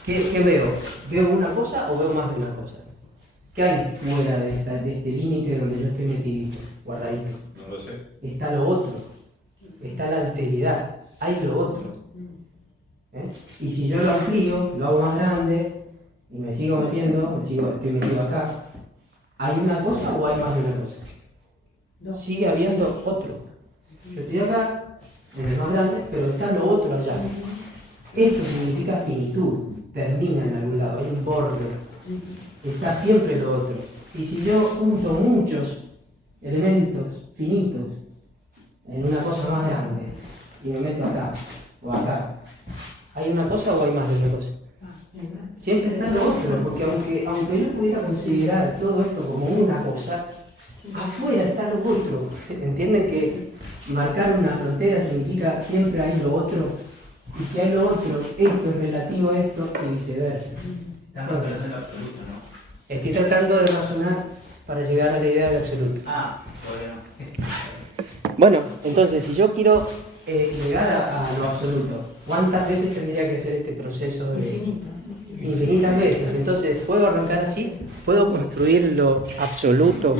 ¿Qué veo? ¿Veo una cosa o veo más de una cosa? ¿Qué hay fuera de este límite donde yo estoy metidito, guardadito? No lo sé. Está lo otro, está la alteridad, hay lo otro. Y si yo lo amplío, lo hago más grande y me sigo metiendo, estoy metido acá, ¿hay una cosa o hay más de una cosa? Sigue habiendo otro. Yo estoy acá en el más grande, pero está lo otro allá. Esto significa finitud, termina en algún lado, hay un borde, está siempre lo otro. Y si yo junto muchos elementos finitos en una cosa más grande y me meto acá o acá, ¿hay una cosa o hay más de una cosa? Siempre está lo otro, porque aunque yo pudiera considerar todo esto como una cosa, afuera está lo otro. ¿Entienden que marcar una frontera significa siempre hay lo otro? Y si hay lo otro, esto es relativo a esto y viceversa. Estamos hablando de absoluto, ¿no? Estoy tratando de razonar para llegar a la idea del absoluto. Bueno, entonces, si yo quiero llegar a lo absoluto, ¿cuántas veces tendría que hacer este proceso de...? Infinitas veces. Entonces, ¿puedo arrancar así? ¿Puedo construir lo absoluto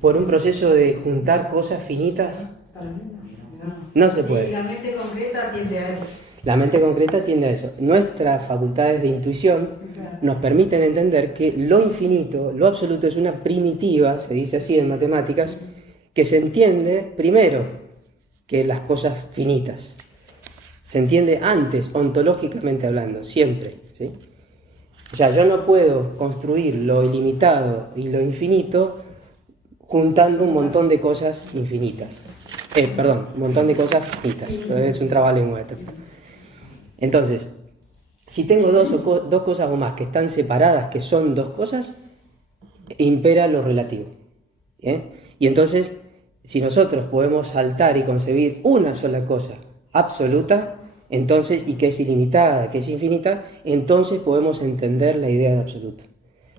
por un proceso de juntar cosas finitas? No se puede. Y la mente concreta tiende a eso. La mente concreta tiende a eso. Nuestras facultades de intuición nos permiten entender que lo infinito, lo absoluto, es una primitiva, se dice así en matemáticas, que se entiende primero que las cosas finitas. Se entiende antes, ontológicamente hablando, siempre, ¿sí? O sea, yo no puedo construir lo ilimitado y lo infinito juntando un montón de cosas infinitas. Un montón de cosas finitas. Es un trabalengua esto. Entonces, si tengo dos cosas o más que están separadas, que son dos cosas, impera lo relativo. Y entonces, si nosotros podemos saltar y concebir una sola cosa absoluta, entonces, y que es ilimitada, que es infinita, entonces podemos entender la idea de absoluto.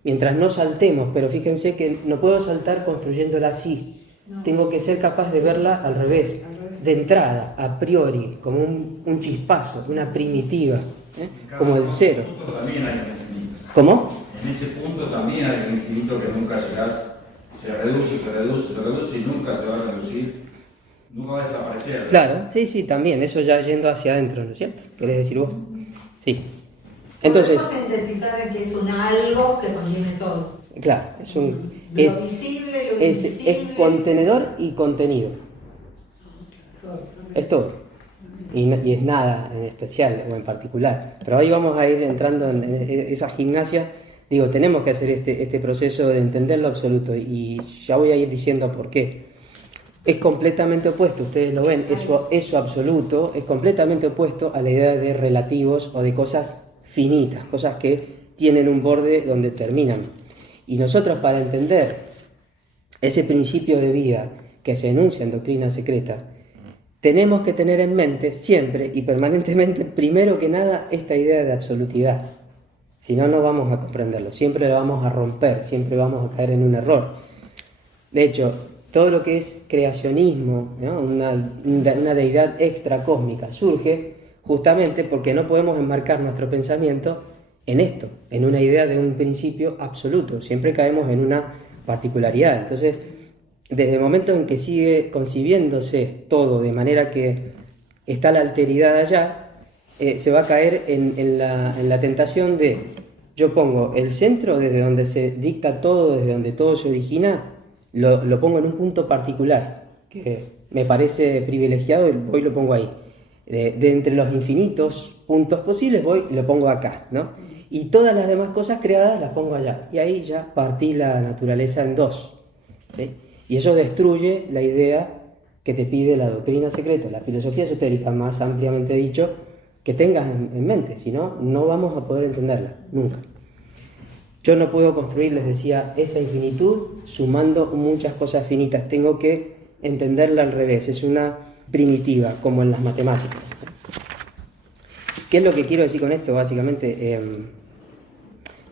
Mientras no saltemos, pero fíjense que no puedo saltar construyéndola así. Tengo que ser capaz de verla al revés, de entrada, a priori, como un chispazo, una primitiva, como el cero. En ese punto también hay un infinito. ¿Cómo? En ese punto también hay un infinito que nunca llegás, se reduce y nunca se va a reducir, nunca va a desaparecer. Claro, sí, también, eso ya yendo hacia adentro, ¿no es cierto? ¿Querés decir vos? Sí. Entonces, podemos sintetizar en que es un algo que contiene todo. claro, es un... Lo Es, visible, lo es invisible. contenedor y contenido. Es todo. Y es nada en especial o en particular. Pero ahí vamos a ir entrando en esa gimnasia. Digo, tenemos que hacer este proceso de entender lo absoluto y ya voy a ir diciendo por qué. Es completamente opuesto, ustedes lo ven, eso absoluto es completamente opuesto a la idea de relativos o de cosas finitas, cosas que tienen un borde donde terminan. Y nosotros, para entender ese principio de vida que se enuncia en Doctrina Secreta, tenemos que tener en mente siempre y permanentemente, primero que nada, esta idea de absolutidad. Si no, no vamos a comprenderlo, siempre lo vamos a romper, siempre vamos a caer en un error. De hecho, todo lo que es creacionismo, ¿no? una deidad extracósmica, surge justamente porque no podemos enmarcar nuestro pensamiento en esto, en una idea de un principio absoluto. Siempre caemos en una particularidad. Entonces, desde el momento en que sigue concibiéndose todo de manera que está la alteridad allá, se va a caer en la tentación de yo pongo el centro desde donde se dicta todo, desde donde todo se origina, lo pongo en un punto particular que me parece privilegiado y voy y lo pongo ahí. De entre los infinitos puntos posibles voy y lo pongo acá, ¿no? Y todas las demás cosas creadas las pongo allá. Y ahí ya partí la naturaleza en dos, ¿sí? Y eso destruye la idea que te pide la doctrina secreta, la filosofía esotérica, más ampliamente dicho, que tengas en mente, si no, no vamos a poder entenderla, nunca. Yo no puedo construir, les decía, esa infinitud sumando muchas cosas finitas, tengo que entenderla al revés, es una primitiva, como en las matemáticas. ¿Qué es lo que quiero decir con esto? Básicamente,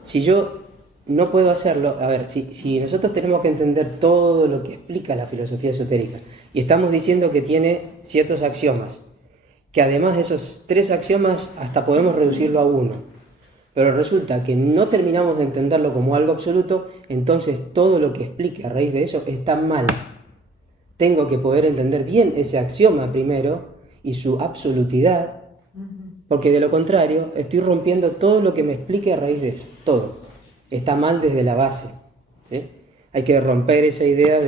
si yo no puedo hacerlo, a ver, si nosotros tenemos que entender todo lo que explica la filosofía esotérica, y estamos diciendo que tiene ciertos axiomas, que además de esos 3 axiomas hasta podemos reducirlo a 1, pero resulta que no terminamos de entenderlo como algo absoluto, entonces todo lo que explique a raíz de eso está mal. Tengo que poder entender bien ese axioma primero y su absolutidad, porque de lo contrario estoy rompiendo todo lo que me explique a raíz de eso, todo. Está mal desde la base, ¿sí? Hay que romper esa idea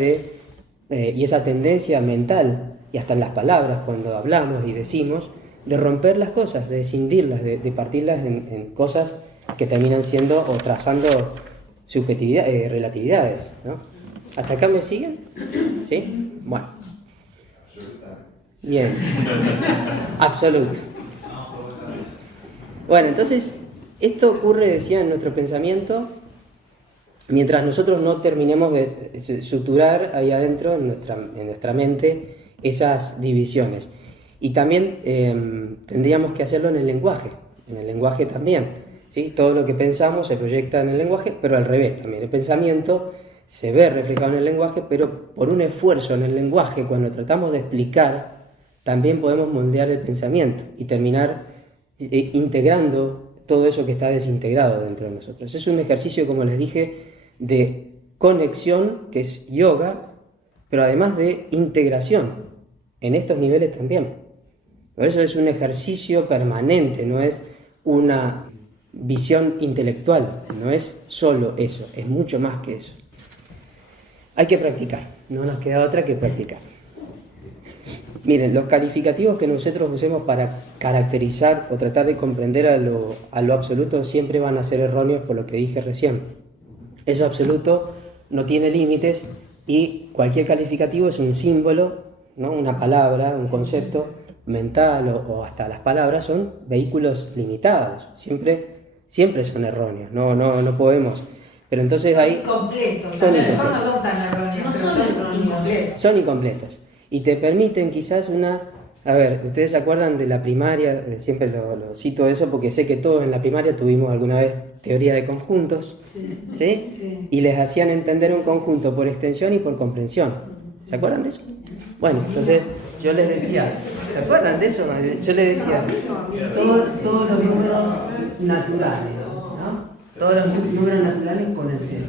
y esa tendencia mental y hasta en las palabras cuando hablamos y decimos, de romper las cosas, de escindirlas, de partirlas en cosas que terminan siendo o trazando subjetividad, relatividades, ¿no? ¿Hasta acá me siguen? ¿Sí? Bueno. Bien. Absoluto. Bueno, entonces, esto ocurre, decía, en nuestro pensamiento, mientras nosotros no terminemos de suturar ahí adentro, en nuestra mente, esas divisiones. Y también tendríamos que hacerlo en el lenguaje también, ¿sí? Todo lo que pensamos se proyecta en el lenguaje, pero al revés también. El pensamiento se ve reflejado en el lenguaje, pero por un esfuerzo en el lenguaje, cuando tratamos de explicar, también podemos moldear el pensamiento y terminar integrando todo eso que está desintegrado dentro de nosotros. Es un ejercicio, como les dije, de conexión, que es yoga, pero además de integración en estos niveles también. Por eso es un ejercicio permanente, no es una visión intelectual, no es solo eso, es mucho más que eso. Hay que practicar, no nos queda otra que practicar. Miren, los calificativos que nosotros usemos para caracterizar o tratar de comprender a lo absoluto siempre van a ser erróneos por lo que dije recién. Eso absoluto no tiene límites y cualquier calificativo es un símbolo, ¿no? Una palabra, un concepto mental o hasta las palabras son vehículos limitados, siempre son erróneos, no podemos. Pero entonces son ahí incompletos, a lo mejor no son tan erróneos, pero son incompletos. Son incompletos y te permiten quizás a ver, ustedes se acuerdan de la primaria, siempre lo cito eso porque sé que todos en la primaria tuvimos alguna vez teoría de conjuntos, ¿sí? Sí. Y les hacían entender un conjunto por extensión y por comprensión. ¿Se acuerdan de eso? Bueno, entonces yo les decía, ¿se acuerdan de eso? Yo les decía, todos los números naturales, ¿no? Todos los números naturales con el 0.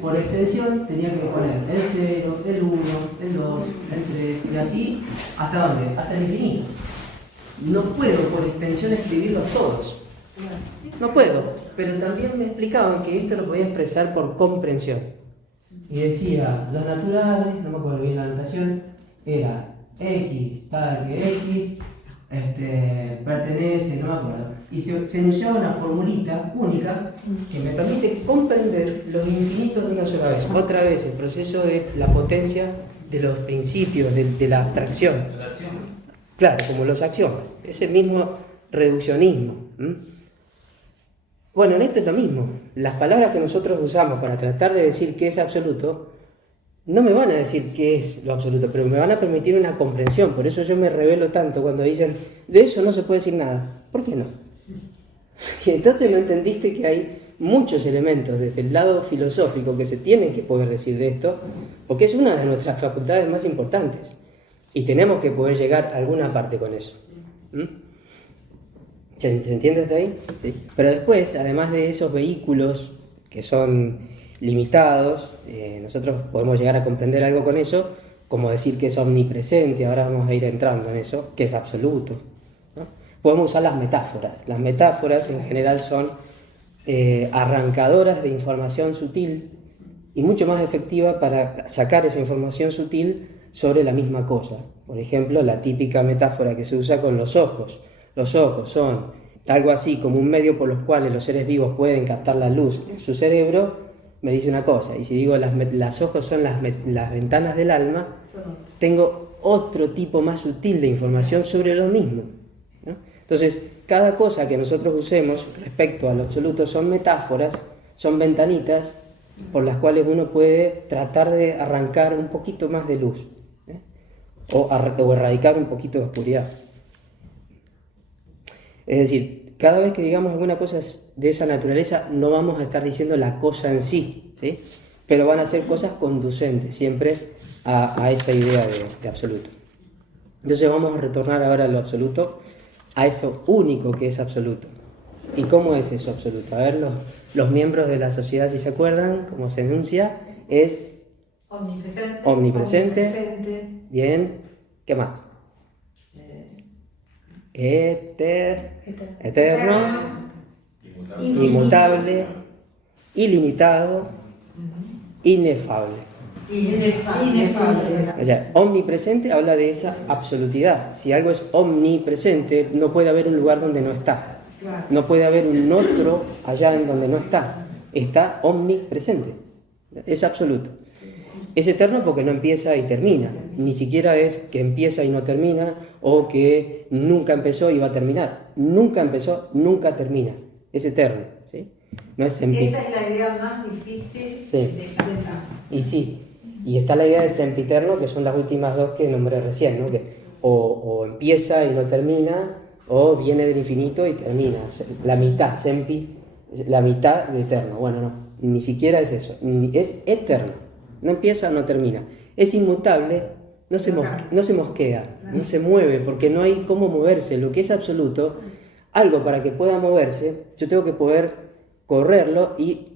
Por extensión tenía que poner el 0, el 1, el 2, el 3, y así, ¿hasta dónde? Hasta el infinito. No puedo por extensión escribirlos todos. No puedo, pero también me explicaban que esto lo podía expresar por comprensión. Y decía, los naturales, no me acuerdo bien la anotación, era X, tal que X, pertenece, no me acuerdo. Y se enunciaba una formulita única que me permite comprender los infinitos de una sola vez. Otra vez, el proceso de la potencia de los principios, de la abstracción. Claro, como los axiomas. Es el mismo reduccionismo. Bueno, en esto es lo mismo. Las palabras que nosotros usamos para tratar de decir qué es absoluto, no me van a decir qué es lo absoluto, pero me van a permitir una comprensión. Por eso yo me revelo tanto cuando dicen, de eso no se puede decir nada. ¿Por qué no? Y entonces no entendiste que hay muchos elementos desde el lado filosófico que se tienen que poder decir de esto, porque es una de nuestras facultades más importantes. Y tenemos que poder llegar a alguna parte con eso. ¿Se entiende hasta ahí? Sí. Pero después, además de esos vehículos que son limitados, nosotros podemos llegar a comprender algo con eso, como decir que es omnipresente, ahora vamos a ir entrando en eso, que es absoluto, ¿no? Podemos usar las metáforas. Las metáforas en general son arrancadoras de información sutil y mucho más efectiva para sacar esa información sutil sobre la misma cosa. Por ejemplo, la típica metáfora que se usa con los ojos. Los ojos son algo así como un medio por los cuales los seres vivos pueden captar la luz en su cerebro, me dice una cosa. Y si digo los ojos son las ventanas del alma, tengo otro tipo más sutil de información sobre lo mismo, ¿no? Entonces, cada cosa que nosotros usemos respecto al absoluto son metáforas, son ventanitas por las cuales uno puede tratar de arrancar un poquito más de luz, o erradicar un poquito de oscuridad. Es decir, cada vez que digamos alguna cosa de esa naturaleza, no vamos a estar diciendo la cosa en sí, ¿sí? Pero van a ser cosas conducentes siempre a esa idea de absoluto. Entonces vamos a retornar ahora a lo absoluto, a eso único que es absoluto. ¿Y cómo es eso absoluto? A ver, los miembros de la sociedad, si se acuerdan, cómo se enuncia, es omnipresente. Bien, ¿qué más? Eterno, inmutable, ilimitado, inefable. Inefable. O sea, omnipresente habla de esa absolutidad. Si algo es omnipresente, no puede haber un lugar donde no está. Claro. No puede haber un otro allá en donde no está. Está omnipresente. Es absoluto. Es eterno porque no empieza y termina. Ni siquiera es que empieza y no termina o que nunca empezó y va a terminar. Nunca empezó, nunca termina. Es eterno. ¿Sí? No es Esa es la idea más difícil Sí. de cada. Y sí, y está la idea del sempiterno, que son las últimas dos que nombré recién, ¿no? Que o empieza y no termina, o viene del infinito y termina. La mitad, sempi, la mitad de eterno. Bueno, no, ni siquiera es eso, es eterno. No empieza, no termina. Es inmutable, no se mosquea, no se mueve, porque no hay cómo moverse. Lo que es absoluto, algo para que pueda moverse, yo tengo que poder correrlo y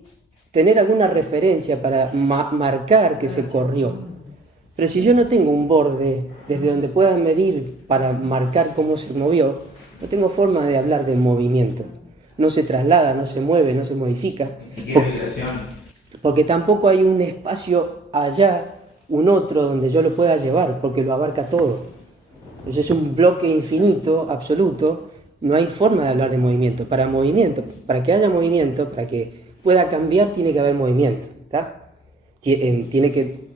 tener alguna referencia para marcar que se corrió. Pero si yo no tengo un borde desde donde pueda medir para marcar cómo se movió, no tengo forma de hablar del movimiento. No se traslada, no se mueve, no se modifica. Ni siquiera vibración. Porque tampoco hay un espacio allá, un otro donde yo lo pueda llevar, porque lo abarca todo. Entonces es un bloque infinito, absoluto, no hay forma de hablar de movimiento. Para que haya movimiento, para que pueda cambiar, tiene que haber movimiento. ¿Está? Tiene que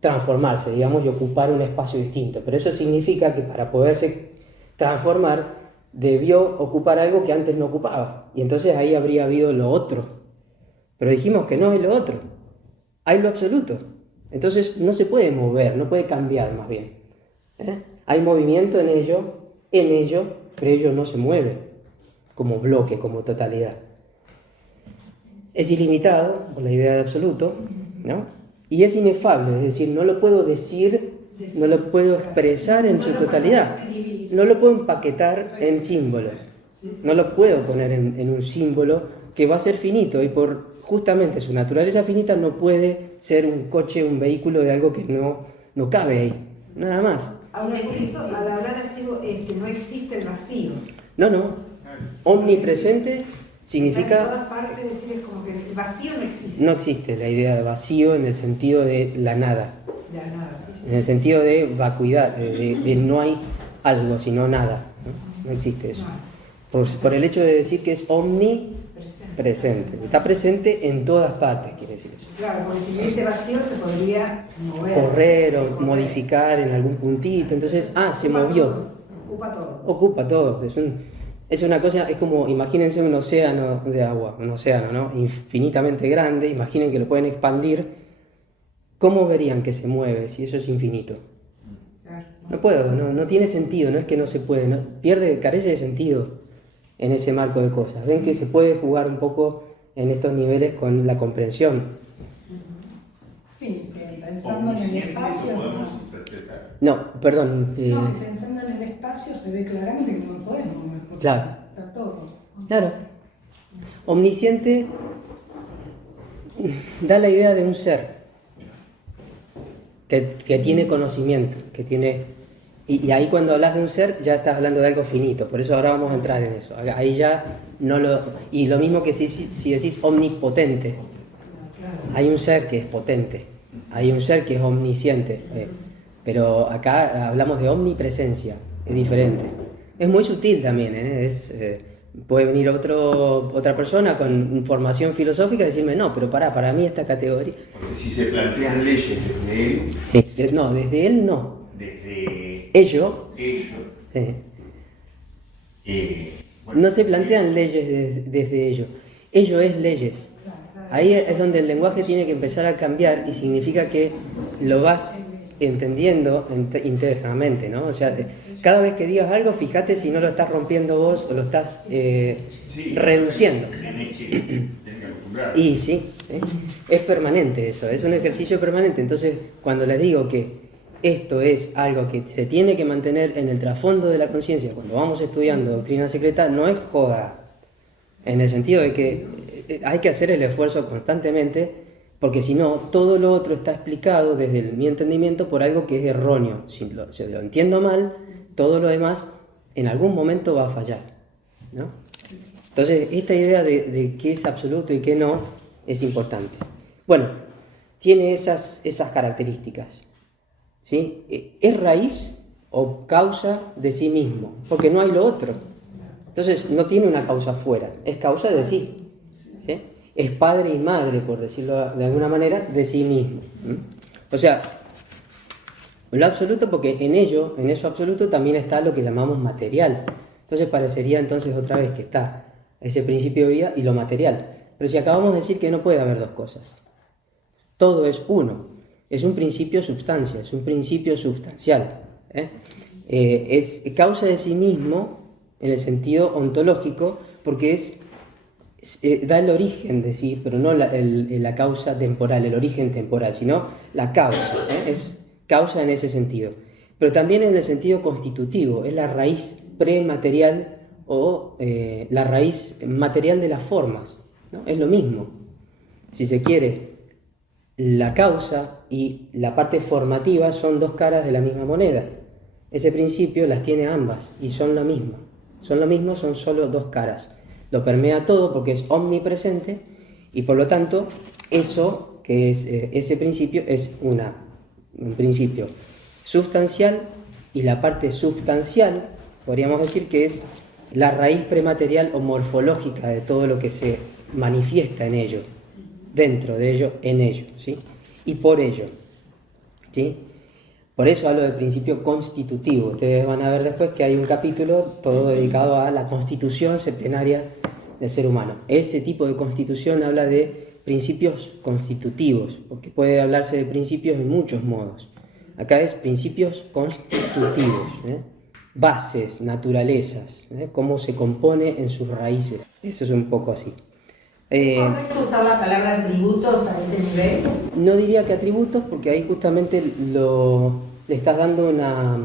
transformarse, digamos, y ocupar un espacio distinto. Pero eso significa que para poderse transformar, debió ocupar algo que antes no ocupaba. Y entonces ahí habría habido lo otro. Pero dijimos que no es lo otro. Hay lo absoluto. Entonces no se puede mover, no puede cambiar más bien. Hay movimiento en ello, pero ello no se mueve como bloque, como totalidad. Es ilimitado, por la idea de absoluto, ¿no? Y es inefable, es decir, no lo puedo decir, no lo puedo expresar en su totalidad. No lo puedo empaquetar en símbolos. No lo puedo poner en un símbolo que va a ser finito y por justamente su naturaleza finita no puede ser un coche, un vehículo de algo que no cabe ahí, nada más. Ahora, por eso, al hablar así, no existe el vacío. No. Omnipresente En significa... todas partes, decir, es como que el vacío no existe. No existe la idea de vacío en el sentido de la nada, Ya nada, sí. en el sentido de vacuidad, de no hay algo, sino nada. No existe eso. Por el hecho de decir que es omnipresente. Está presente en todas partes, quiere decir eso. Claro, porque si hubiese vacío se podría mover. Correr o modificar en algún puntito, entonces, se movió. Ocupa todo. Ocupa todo. Es una cosa, es como, imagínense un océano de agua, un océano, ¿no? Infinitamente grande, imaginen que lo pueden expandir. ¿Cómo verían que se mueve si eso es infinito? Claro, No puedo, no tiene sentido, no es que no se puede, carece de sentido en ese marco de cosas. Ven que se puede jugar un poco en estos niveles con la comprensión. Sí, pensando en el espacio. podemos interpretar. No, perdón. No, que pensando en el espacio se ve claramente que no lo podemos mover. Porque Claro. Está todo. Claro. Omnisciente da la idea de un ser que tiene conocimiento, que tiene... Y ahí cuando hablas de un ser ya estás hablando de algo finito, por eso ahora vamos a entrar en eso. Ahí ya no lo... Y lo mismo que si decís omnipotente. Hay un ser que es potente, hay un ser que es omnisciente, pero acá hablamos de omnipresencia, es diferente. Es muy sutil también, puede venir otra persona con formación filosófica y decirme, no, pero para mí esta categoría... Porque si se plantean leyes desde él, Sí, no, desde él no. desde Ello, ellos, bueno, no se plantean leyes desde ello. Ello es leyes. Ahí es donde el lenguaje tiene que empezar a cambiar y significa que lo vas entendiendo internamente, ¿no? O sea, cada vez que digas algo, fíjate si no lo estás rompiendo vos o lo estás sí, reduciendo. tenés que acostumbrar. Y sí, es permanente eso, es un ejercicio permanente. Entonces, cuando les digo que esto es algo que se tiene que mantener en el trasfondo de la conciencia, cuando vamos estudiando doctrina secreta, no es joda, en el sentido de que hay que hacer el esfuerzo constantemente, porque si no, todo lo otro está explicado desde mi entendimiento por algo que es erróneo. Si lo entiendo mal, todo lo demás en algún momento va a fallar, ¿no? Entonces, esta idea de qué es absoluto y qué no es importante. Bueno, tiene esas características. ¿Sí? Es raíz o causa de sí mismo, porque no hay lo otro. Entonces no tiene una causa fuera, es causa de sí. ¿Sí? Es padre y madre, por decirlo de alguna manera, de sí mismo. O sea, lo absoluto, porque en eso absoluto también está lo que llamamos material. Entonces parecería entonces otra vez que está ese principio de vida y lo material. Pero si acabamos de decir que no puede haber dos cosas, todo es uno, es un principio substancia, es un principio sustancial. Es causa de sí mismo en el sentido ontológico, porque da el origen de sí, pero no la causa temporal, el origen temporal, sino la causa, es causa en ese sentido. Pero también en el sentido constitutivo, es la raíz prematerial o la raíz material de las formas, ¿no? Es lo mismo. Si se quiere, la causa y la parte formativa son dos caras de la misma moneda. Ese principio las tiene ambas y son lo mismo. Son lo mismo, son solo dos caras. Lo permea todo porque es omnipresente y por lo tanto eso que es ese principio es un principio sustancial, y la parte substancial podríamos decir que es la raíz prematerial o morfológica de todo lo que se manifiesta en ello, dentro de ello, en ello, ¿sí? Y por ello, ¿sí? Por eso hablo del principio constitutivo. Ustedes van a ver después que hay un capítulo todo dedicado a la constitución septenaria del ser humano. Ese tipo de constitución habla de principios constitutivos, porque puede hablarse de principios en muchos modos. Acá es principios constitutivos, bases, naturalezas, cómo se compone en sus raíces. Eso es un poco así. ¿Es correcto usar la palabra atributos a ese nivel? No diría que atributos, porque ahí justamente le estás dando una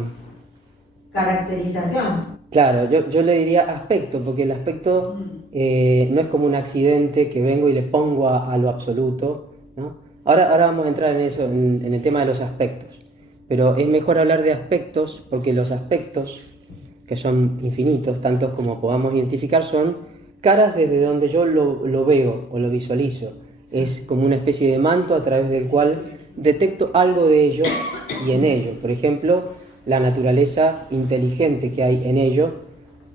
Caracterización. Claro, yo le diría aspecto, porque el aspecto no es como un accidente que vengo y le pongo a lo absoluto, ¿no? Ahora vamos a entrar en eso, en el tema de los aspectos, pero es mejor hablar de aspectos, porque los aspectos, que son infinitos, tantos como podamos identificar, son caras desde donde yo lo veo o lo visualizo. Es como una especie de manto a través del cual detecto algo de ello y en ello. Por ejemplo, la naturaleza inteligente que hay en ello,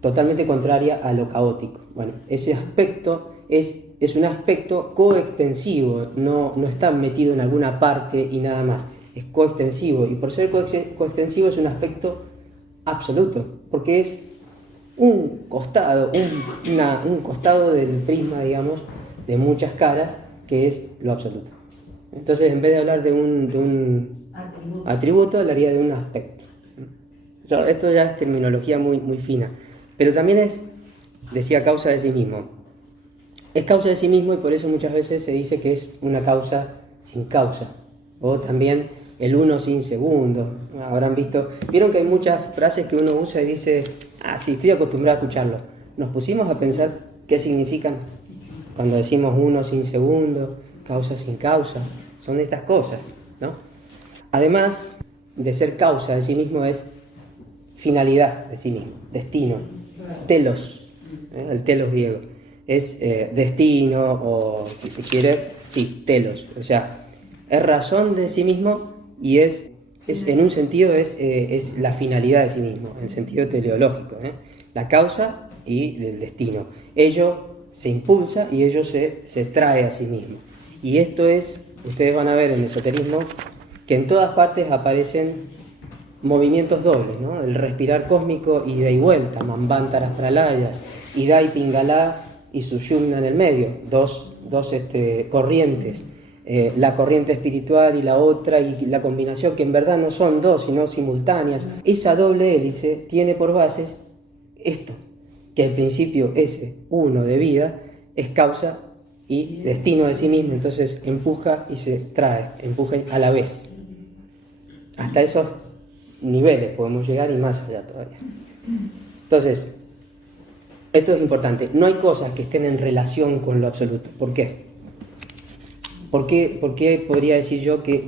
totalmente contraria a lo caótico. Bueno, ese aspecto es un aspecto coextensivo, no está metido en alguna parte y nada más, es coextensivo, y por ser coextensivo es un aspecto absoluto, porque es un costado, un costado del prisma, digamos, de muchas caras, que es lo absoluto. Entonces, en vez de hablar de un atributo, hablaría de un aspecto. Esto ya es terminología muy, muy fina, pero también decía causa de sí mismo. Es causa de sí mismo y por eso muchas veces se dice que es una causa sin causa, o también el uno sin segundo. Vieron que hay muchas frases que uno usa y dice, sí, estoy acostumbrado a escucharlo. Nos pusimos a pensar qué significan cuando decimos uno sin segundo, causa sin causa, son estas cosas, ¿no? Además de ser causa de sí mismo, es finalidad de sí mismo, destino, telos, el telos griego, es destino, o si se quiere, sí, telos, o sea, es razón de sí mismo y es en un sentido es la finalidad de sí mismo, en sentido teleológico, la causa y el destino. Ello se impulsa y ello se trae a sí mismo. Y esto ustedes van a ver en el esoterismo, que en todas partes aparecen movimientos dobles, ¿no? El respirar cósmico, ida y vuelta, Manvantaras Pralayas, Ida y Pingala y Sushumna en el medio, dos corrientes, la corriente espiritual y la otra, y la combinación, que en verdad no son dos, sino simultáneas. Esa doble hélice tiene por bases esto, que el principio ese, uno de vida, es causa y destino de sí mismo, entonces empuja y se trae, empuja a la vez. Hasta esos niveles podemos llegar y más allá todavía. Entonces, esto es importante. No hay cosas que estén en relación con lo absoluto. ¿Por qué? ¿Por qué podría decir yo que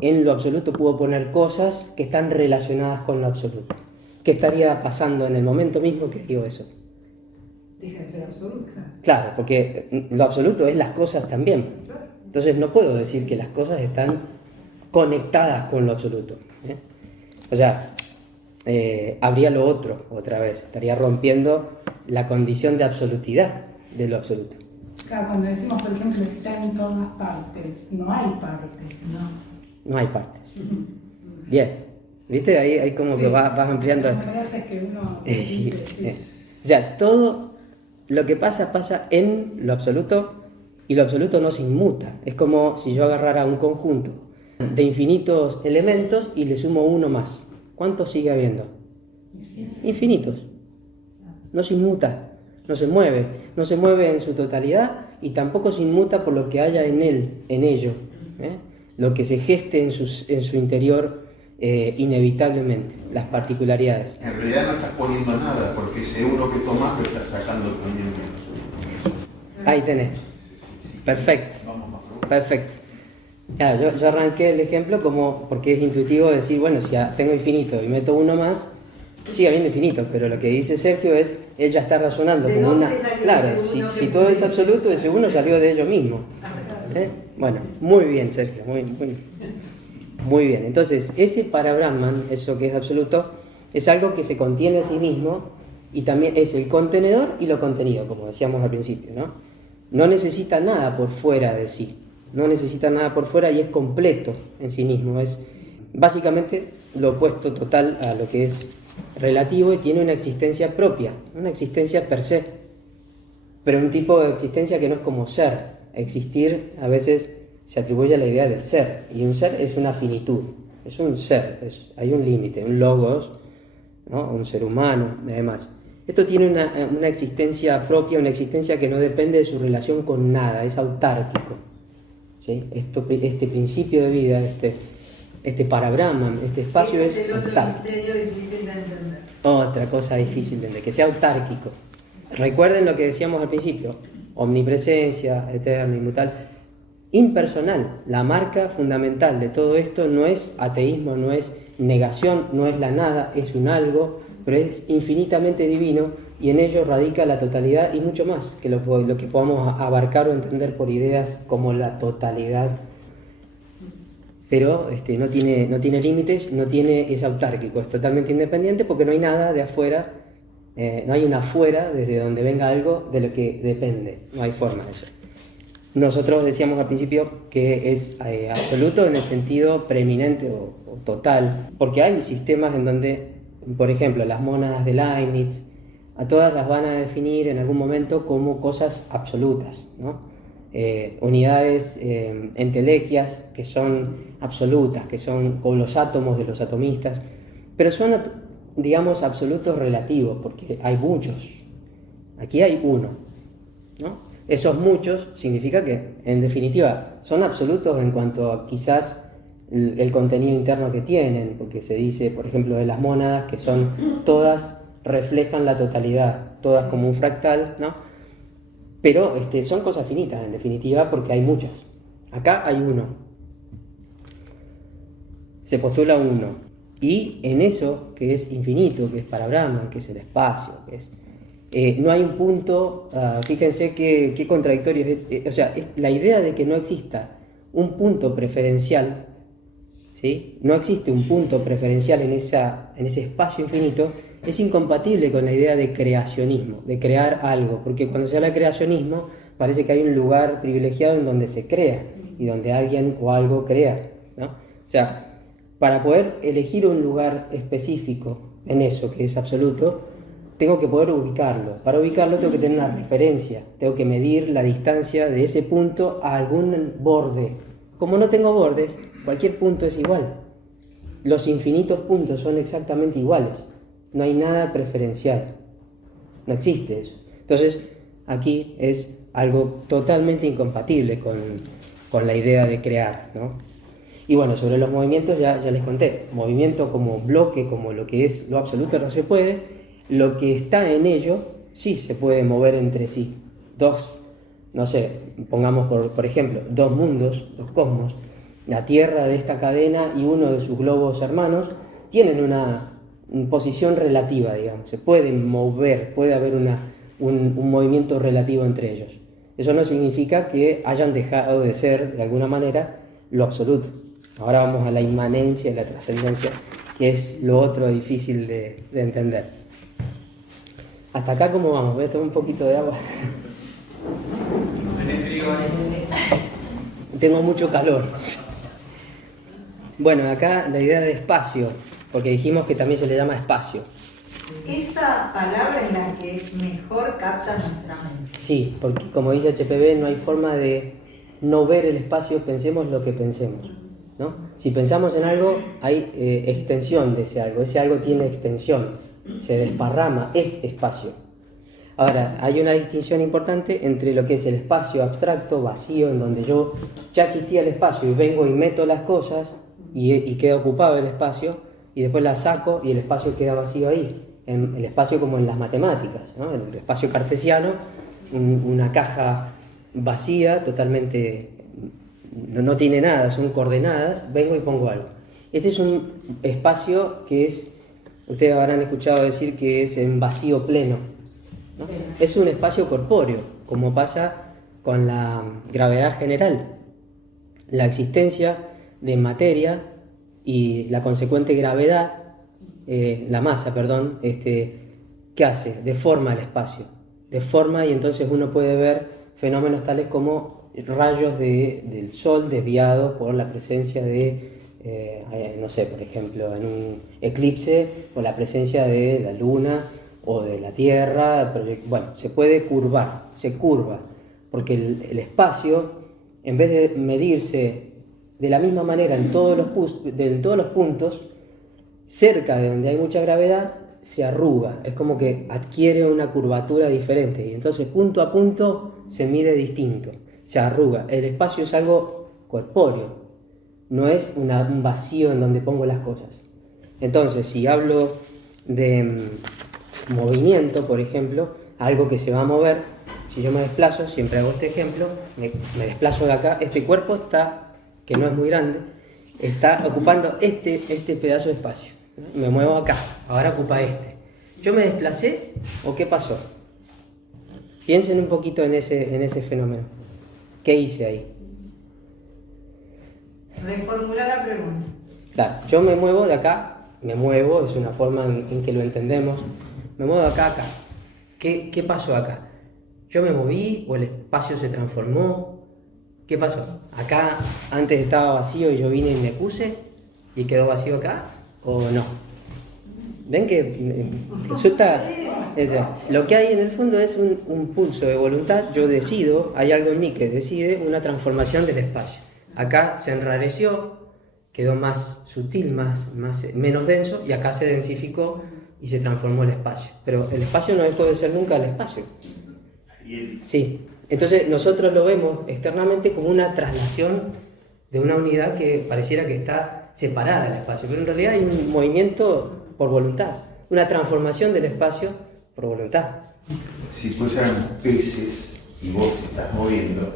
en lo absoluto puedo poner cosas que están relacionadas con lo absoluto? ¿Qué estaría pasando en el momento mismo que digo eso? Deja de ser absoluta. Claro, porque lo absoluto es las cosas también. Entonces no puedo decir que las cosas están conectadas con lo absoluto. O sea, habría lo otro otra vez, estaría rompiendo la condición de absolutidad de lo absoluto. Claro, cuando decimos, por ejemplo, está en todas partes, no hay partes, ¿no? No hay partes. Bien, ¿viste? Ahí como que vas ampliando. Son frases que uno repite, sí. O sea, todo lo que pasa en lo absoluto y lo absoluto no se inmuta. Es como si yo agarrara un conjunto de infinitos elementos y le sumo uno más. ¿Cuántos sigue habiendo? Infinitos. No se inmuta, no se mueve en su totalidad y tampoco se inmuta por lo que haya en él, en ello, lo que se geste en su interior inevitablemente, las particularidades. En realidad no estás poniendo nada, porque ese uno que tomas lo estás sacando también menos uno. Ahí tenés. Perfecto. Vamos más profundo. Perfecto. Claro, yo arranqué el ejemplo porque es intuitivo decir, bueno, si tengo infinito y meto uno más, sigue habiendo infinito, pero lo que dice Sergio es, él ya está razonando ¿De como dónde una... salió Claro, ese uno si que todo es pusiste? absoluto, ese uno salió de ello mismo. Bueno, muy bien, Sergio, muy bien. Entonces, ese para Brahman, eso que es absoluto, es algo que se contiene a sí mismo y también es el contenedor y lo contenido, como decíamos al principio, ¿no? No necesita nada por fuera de sí, no necesita nada por fuera y es completo en sí mismo, es básicamente lo opuesto total a lo que es relativo y tiene una existencia propia, una existencia per se, pero un tipo de existencia que no es como ser. Existir a veces se atribuye a la idea de ser, y un ser es una finitud, es un ser, hay un límite, un logos, ¿no? Un ser humano, además. Esto tiene una existencia propia, una existencia que no depende de su relación con nada, es autárquico, ¿sí? Este principio de vida, este para Brahman, este espacio Ese es el otro autárquico. misterio difícil de entender. Otra cosa difícil de entender, que sea autárquico. Recuerden lo que decíamos al principio, omnipresencia, eterna, inmutable, impersonal. La marca fundamental de todo esto no es ateísmo, no es negación, no es la nada, es un algo, pero es infinitamente divino y en ello radica la totalidad y mucho más que lo que podamos abarcar o entender por ideas como la totalidad. Pero no tiene límites, es autárquico, es totalmente independiente porque no hay nada de afuera, no hay un afuera desde donde venga algo de lo que depende, no hay forma de eso. Nosotros decíamos al principio que es absoluto en el sentido preeminente o total, porque hay sistemas en donde, por ejemplo, las mónadas de Leibniz, a todas las van a definir en algún momento como cosas absolutas, ¿no? Unidades entelequias que son absolutas, que son como los átomos de los atomistas, pero son, digamos, absolutos relativos, porque hay muchos. Aquí hay uno, ¿no? Esos muchos significa que, en definitiva, son absolutos en cuanto a quizás el contenido interno que tienen, porque se dice, por ejemplo, de las mónadas, que son todas reflejan la totalidad, todas como un fractal, ¿no? Pero son cosas finitas, en definitiva, porque hay muchas. Acá hay uno. Se postula uno. Y en eso, que es infinito, que es para Brahman, que es el espacio, que es... no hay un punto, fíjense qué contradictorio es. O sea, la idea de que no exista un punto preferencial, ¿sí? No existe un punto preferencial en ese espacio infinito, es incompatible con la idea de creacionismo, de crear algo, porque cuando se habla de creacionismo parece que hay un lugar privilegiado en donde se crea y donde alguien o algo crea, ¿no? O sea, para poder elegir un lugar específico en eso que es absoluto, tengo que poder ubicarlo. Para ubicarlo tengo que tener una referencia, tengo que medir la distancia de ese punto a algún borde. Como no tengo bordes, cualquier punto es igual. Los infinitos puntos son exactamente iguales. No hay nada preferencial. No existe eso. Entonces, aquí es algo totalmente incompatible con la idea de crear, ¿no? Y bueno, sobre los movimientos ya les conté. Movimiento como bloque, como lo que es lo absoluto, no se puede. Lo que está en ello sí se puede mover entre sí. Dos, no sé, pongamos por ejemplo, dos mundos, dos cosmos. La Tierra de esta cadena y uno de sus globos hermanos tienen una posición relativa, digamos. Se pueden mover, puede haber un movimiento relativo entre ellos. Eso no significa que hayan dejado de ser, de alguna manera, lo absoluto. Ahora vamos a la inmanencia y la trascendencia, que es lo otro difícil de entender. Hasta acá, ¿cómo vamos? Voy a tomar un poquito de agua. Tengo mucho calor. Bueno, acá la idea de espacio, porque dijimos que también se le llama espacio. Esa palabra es la que mejor capta nuestra mente. Sí, porque como dice HPB, no hay forma de no ver el espacio, pensemos lo que pensemos, ¿no? Si pensamos en algo, hay extensión de ese algo tiene extensión, se desparrama, es espacio. Ahora, hay una distinción importante entre lo que es el espacio abstracto, vacío, en donde yo ya existía el espacio y vengo y meto las cosas y queda ocupado el espacio, y después las saco y el espacio queda vacío ahí. El espacio como en las matemáticas, ¿no? El espacio cartesiano, una caja vacía, totalmente, no tiene nada, son coordenadas, vengo y pongo algo. Este es un espacio que es, ustedes habrán escuchado decir que es en vacío pleno, ¿no? Es un espacio corpóreo, como pasa con la gravedad general. La existencia de materia y la consecuente gravedad, la masa, perdón, ¿qué hace? Deforma el espacio, deforma, y entonces uno puede ver fenómenos tales como rayos del sol desviados por la presencia de, no sé, por ejemplo, en un eclipse, o la presencia de la luna o de la tierra. Bueno, se puede curvar, se curva, porque el espacio, en vez de medirse de la misma manera en todos los puntos, cerca de donde hay mucha gravedad, se arruga, es como que adquiere una curvatura diferente, y entonces punto a punto se mide distinto, se arruga. El espacio es algo corpóreo, no es un vacío en donde pongo las cosas. Entonces, si hablo de movimiento, por ejemplo, algo que se va a mover, si yo me desplazo, siempre hago este ejemplo, me desplazo de acá, este cuerpo está, que no es muy grande, está ocupando este pedazo de espacio. Me muevo acá, ahora ocupa este. ¿Yo me desplacé o qué pasó? Piensen un poquito en ese fenómeno. ¿Qué hice ahí? Reformular la pregunta. Claro, yo me muevo de acá, es una forma en que lo entendemos. Me muevo de acá a acá. ¿Qué pasó acá? ¿Yo me moví o el espacio se transformó? ¿Qué pasó? Acá antes estaba vacío y yo vine y me puse y quedó vacío acá, ¿o no? ¿Ven que resulta eso? Lo que hay en el fondo es un pulso de voluntad. Yo decido, hay algo en mí que decide una transformación del espacio. Acá se enrareció, quedó más sutil, menos denso, y acá se densificó y se transformó el espacio. Pero el espacio no dejó de ser nunca el espacio. Sí. Entonces nosotros lo vemos externamente como una traslación de una unidad que pareciera que está separada del espacio, pero en realidad hay un movimiento por voluntad, una transformación del espacio por voluntad. Si fuéramos peces y vos te estás moviendo,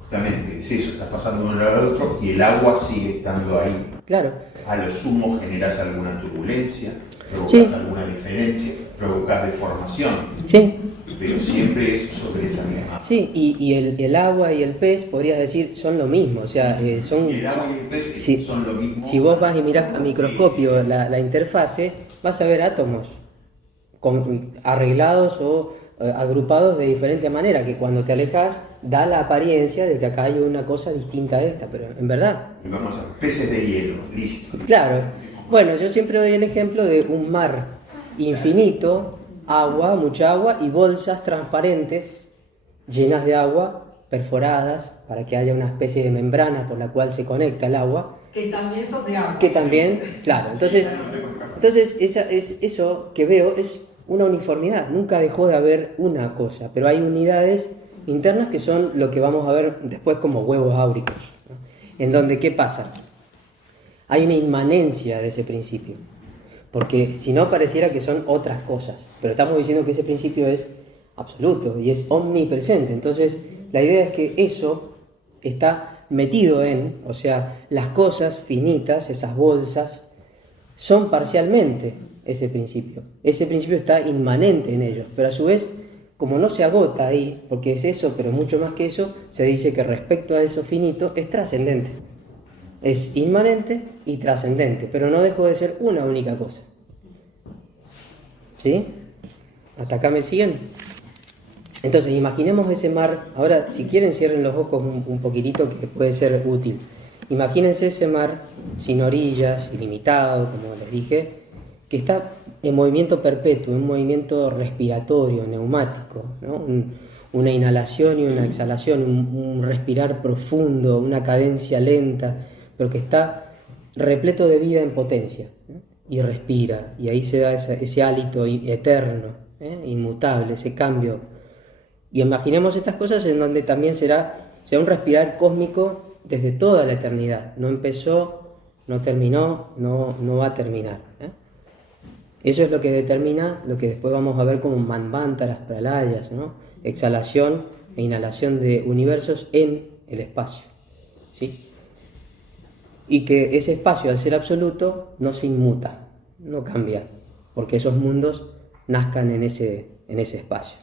justamente es eso, estás pasando de un lado al otro y el agua sigue estando ahí. Claro. A lo sumo generás alguna turbulencia, provocas Sí. alguna diferencia, provocas deformación. Sí. Pero siempre es sobre esa misma. Sí, y el agua y el pez, podrías decir, son lo mismo, o sea, son... Y el agua y el pez si, son lo mismo. Si vos vas y mirás a microscopio la interfase, vas a ver átomos arreglados o agrupados de diferente manera, que cuando te alejas da la apariencia de que acá hay una cosa distinta a esta, pero en verdad... Y vamos a peces de hielo, listo. Claro, bueno, yo siempre doy el ejemplo de un mar infinito, agua, mucha agua, y bolsas transparentes llenas de agua, perforadas, para que haya una especie de membrana por la cual se conecta el agua. Que también son de agua. Que también, claro, entonces eso que veo es una uniformidad, nunca dejó de haber una cosa, pero hay unidades internas que son lo que vamos a ver después como huevos áuricos, ¿no? En donde, ¿qué pasa? Hay una inmanencia de ese principio, porque si no pareciera que son otras cosas, pero estamos diciendo que ese principio es absoluto y es omnipresente. Entonces la idea es que eso está metido o sea, las cosas finitas, esas bolsas, son parcialmente ese principio está inmanente en ellos, pero a su vez como no se agota ahí, porque es eso, pero mucho más que eso, se dice que respecto a eso finito es trascendente. Es inmanente y trascendente, pero no dejó de ser una única cosa. ¿Sí? ¿Hasta acá me siguen? Entonces, imaginemos ese mar. Ahora, si quieren, cierren los ojos un poquitito, que puede ser útil. Imagínense ese mar sin orillas, ilimitado, como les dije, que está en movimiento perpetuo, un movimiento respiratorio, neumático, ¿no? Una inhalación y una exhalación, un respirar profundo, una cadencia lenta, pero que está repleto de vida en potencia, ¿no? Y respira, y ahí se da ese hálito eterno, inmutable, ese cambio. Y imaginemos estas cosas en donde también será un respirar cósmico desde toda la eternidad. No empezó, no terminó, no va a terminar. Eso es lo que determina lo que después vamos a ver como manvántaras, pralayas, ¿no? Exhalación e inhalación de universos en el espacio, ¿sí? Y que ese espacio, al ser absoluto, no se inmuta, no cambia, porque esos mundos nazcan en ese espacio.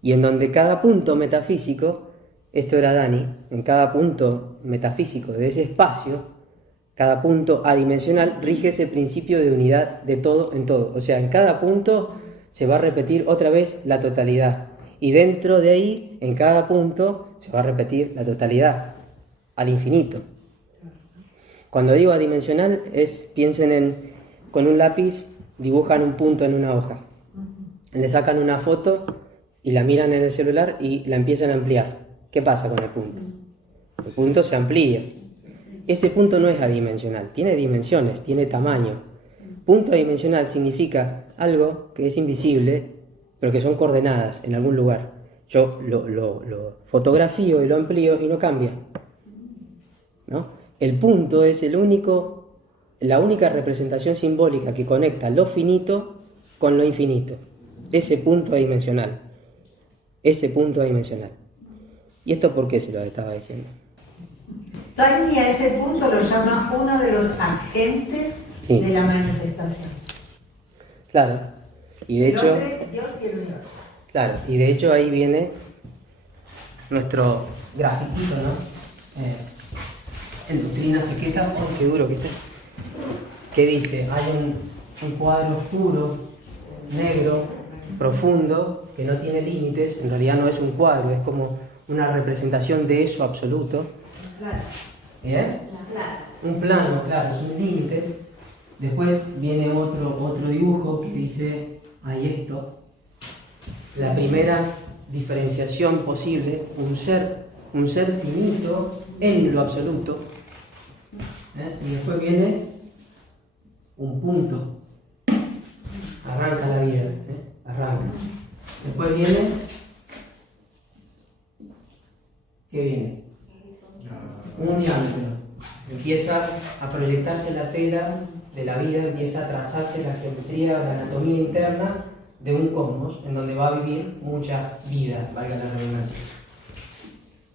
Y en donde cada punto metafísico, esto era Dani, en cada punto metafísico de ese espacio, cada punto adimensional rige ese principio de unidad de todo en todo. O sea, en cada punto se va a repetir otra vez la totalidad. Y dentro de ahí, en cada punto, se va a repetir la totalidad, al infinito. Cuando digo adimensional, piensen con un lápiz, dibujan un punto en una hoja. Le sacan una foto y la miran en el celular y la empiezan a ampliar. ¿Qué pasa con el punto? El punto se amplía. Ese punto no es adimensional, tiene dimensiones, tiene tamaño. Punto adimensional significa algo que es invisible, pero que son coordenadas en algún lugar. Yo lo fotografío y lo amplío y no cambia, ¿no? El punto es la única representación simbólica que conecta lo finito con lo infinito. Ese punto adimensional. Ese punto adimensional. ¿Y esto por qué se lo estaba diciendo? Tony a ese punto lo llama uno de los agentes de la manifestación. Claro. Y de hecho, hombre, Dios y el universo. Claro, y de hecho ahí viene nuestro grafiquito, ¿no? En Doctrina se queja, qué duro que está. Que dice, hay un cuadro oscuro, negro, profundo, que no tiene límites. En realidad no es un cuadro, es como una representación de eso absoluto. Claro. Un plano, claro, es un límite. Después viene otro dibujo que dice, hay esto, la primera diferenciación posible, un ser finito en lo absoluto. Y después viene un punto, arranca la vida, arranca. Después viene, ¿qué viene? Un diámetro. Empieza a proyectarse la tela de la vida, empieza a trazarse la geometría, la anatomía interna de un cosmos en donde va a vivir mucha vida, valga la redundancia.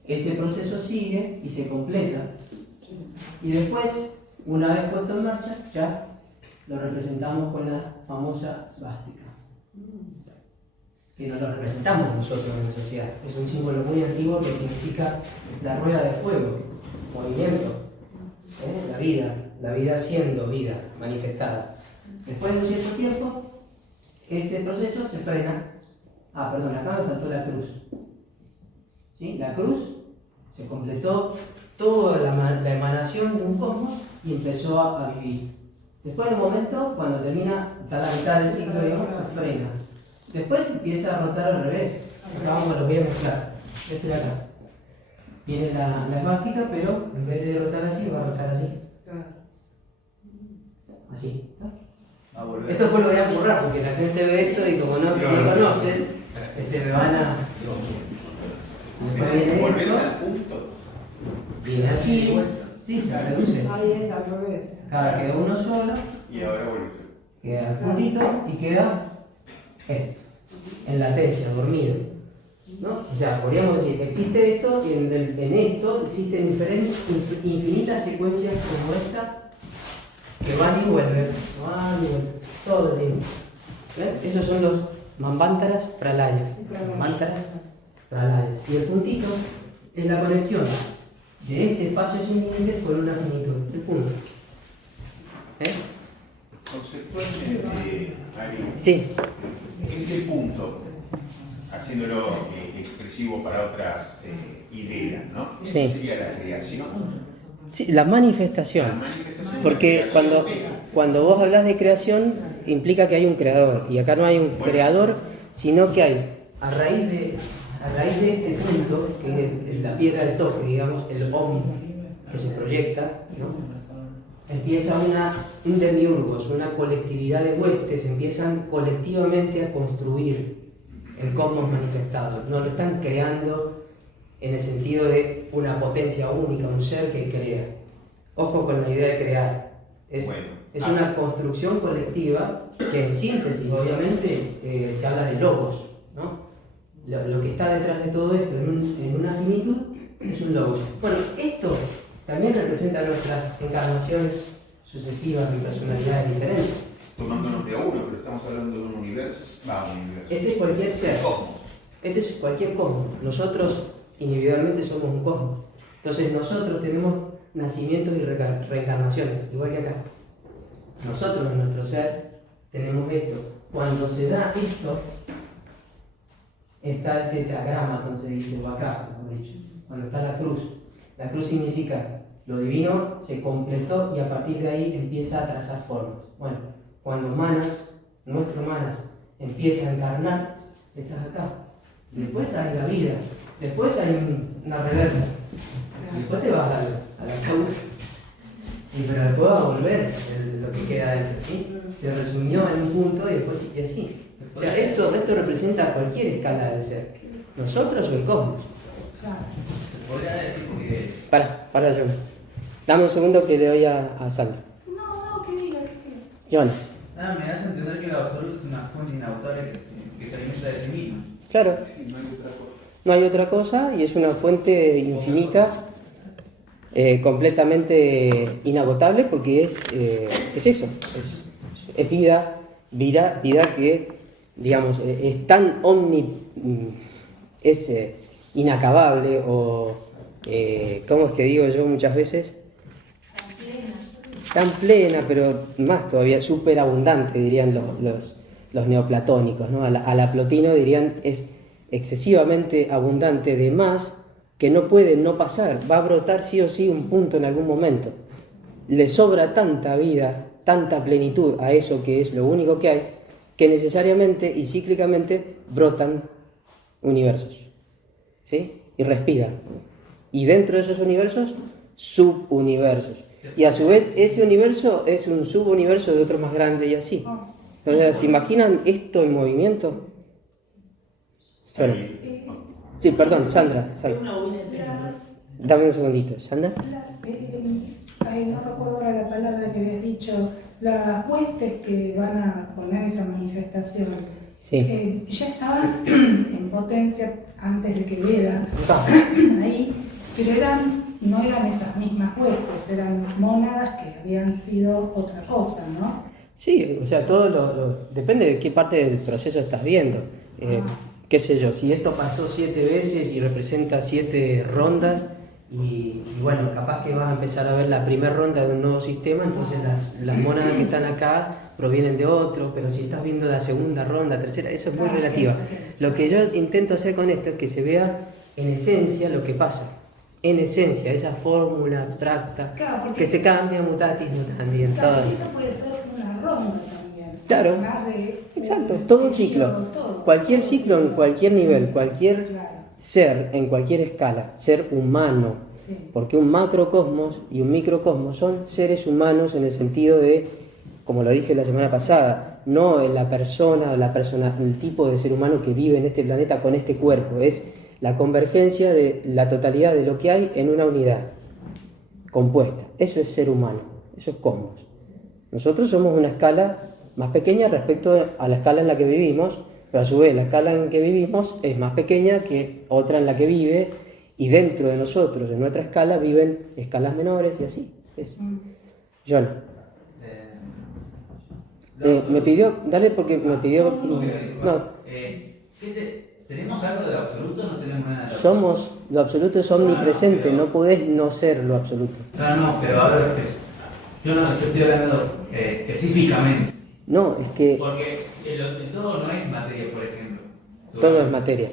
Ese proceso sigue y se completa. Y después, una vez puesto en marcha, ya lo representamos con la famosa svástica. Que no lo representamos nosotros en la sociedad. Es un símbolo muy antiguo que significa la rueda de fuego, movimiento, la vida siendo vida manifestada. Después de cierto tiempo, ese proceso se frena. Acá me faltó la cruz. ¿Sí? La cruz se completó toda la emanación de un cosmos y empezó a vivir. Después, en un momento, cuando termina, está la mitad del ciclo, digamos, se frena. Después empieza a rotar al revés. Acá lo voy a mezclar. Ese de acá. Viene la esvástica, pero en vez de rotar así, va a rotar así. Así. Esto después lo voy a currar porque la gente ve esto y como no conocen, me van a. Después viene ¿Volvés esto. al punto? Viene así. Sí, se reduce. Ahí es al revés. Acá queda uno solo. Y ahora vuelve. Queda el puntito y queda esto. En latencia, dormido. ¿No? O sea, podríamos decir que existe esto y en esto existen infinitas secuencias como esta que van y vuelven, todo el tiempo. ¿Ven? Esos son Manvantaras, pralayas. Manvantaras, pralayas. Y el puntito es la conexión de este espacio sin límites con una finitud. El punto. Conceptualmente, Ari, Sí. ese punto, haciéndolo expresivo para otras ideas, ¿no? Esa Sí. sería la creación. Sí, la manifestación. La manifestación de Porque la creación cuando vos hablas de creación, implica que hay un creador. Y acá no hay un creador, sino que hay, a raíz de este punto, que es la piedra de toque, digamos, el Om que se proyecta, ¿no? Empieza un demiurgos, una colectividad de huestes, empiezan colectivamente a construir el cosmos manifestado. No lo están creando en el sentido de una potencia única, un ser que crea. Ojo con la idea de crear. Es una construcción colectiva que en síntesis, obviamente, se habla de logos, ¿no? Lo que está detrás de todo esto en una finitud es un logos. Bueno, esto también representa nuestras encarnaciones sucesivas y personalidades diferentes. Tomándonos de a uno, pero estamos hablando de un universo. Un universo. Este es cualquier ser. Cosmos. Este es cualquier cosmos. Nosotros individualmente somos un cosmos. Entonces nosotros tenemos nacimientos y reencarnaciones, igual que acá. Nosotros en nuestro ser tenemos esto. Cuando se da esto, está el tetragrama, entonces dice, o acá, mejor dicho, cuando está la cruz. La cruz significa lo divino se completó y a partir de ahí empieza a trazar formas. Bueno, cuando nuestro Manas, empieza a encarnar, estás acá. Después hay la vida, después hay una reversa, después te vas a la causa. Pero después va a volver lo que queda dentro, ¿sí? Se resumió en un punto y después sigue así. O sea, esto representa cualquier escala del ser. Nosotros o el cosmos. Claro. Podría decir porque Para yo. Dame un segundo que le doy a Sandra. No, que diga. Joana. nada, me hace entender que lo absoluto es una fuente inagotable que se alimenta de sí misma. Claro. Sí, no hay otra cosa. No hay otra cosa y es una fuente infinita, completamente inagotable porque es eso, es vida que, digamos, es tan es inacabable o, ¿cómo es que digo yo muchas veces? Tan plena, pero más todavía, súper abundante, dirían los neoplatónicos, ¿no? A la Plotino dirían es excesivamente abundante de más que no puede no pasar, va a brotar sí o sí un punto en algún momento. Le sobra tanta vida, tanta plenitud a eso que es lo único que hay, que necesariamente y cíclicamente brotan universos, ¿sí? Y respiran. Y dentro de esos universos, subuniversos. Y a su vez ese universo es un subuniverso de otro más grande y así. O sea, ¿se imaginan esto en movimiento? Bueno, sí, perdón, Sandra. Dame un segundito, Sandra. No recuerdo ahora la palabra que habías dicho, las huestes que van a poner esa manifestación, Sí. ya estaban en potencia antes de que vieran ahí, pero no eran esas mismas huestes, eran mónadas que habían sido otra cosa, ¿no? Sí, o sea, todo depende de qué parte del proceso estás viendo. Qué sé yo, si esto pasó 7 veces y representa 7 rondas, y bueno, capaz que vas a empezar a ver la primera ronda de un nuevo sistema, entonces las mónadas que están acá provienen de otro, pero si estás viendo la segunda ronda, tercera, eso es muy relativa. Lo que yo intento hacer con esto es que se vea en esencia lo que pasa. En esencia, esa fórmula abstracta, Claro, que se cambia mutatis mutandi en Claro, todo. eso puede ser una ronda también. Claro. Más de Exacto, todo un ciclo. Cualquier ciclo en cualquier nivel, cualquier ser en cualquier escala, ser humano, porque un macrocosmos y un microcosmos son seres humanos en el sentido de, como lo dije la semana pasada, no la persona, el tipo de ser humano que vive en este planeta con este cuerpo, es la convergencia de la totalidad de lo que hay en una unidad compuesta. Eso es ser humano, eso es cosmos. Nosotros somos una escala más pequeña respecto a la escala en la que vivimos, pero a su vez la escala en que vivimos es más pequeña que otra en la que vive, y dentro de nosotros, en nuestra escala, viven escalas menores y así. John. No, Me pidió, dale porque me pidió... No, ¿tenemos algo de lo absoluto o no tenemos nada de lo absoluto? Somos, lo absoluto es omnipresente, no podés no ser lo absoluto. No, pero ahora yo estoy hablando específicamente. No, es que Porque el todo no es materia, por ejemplo. todo es materia.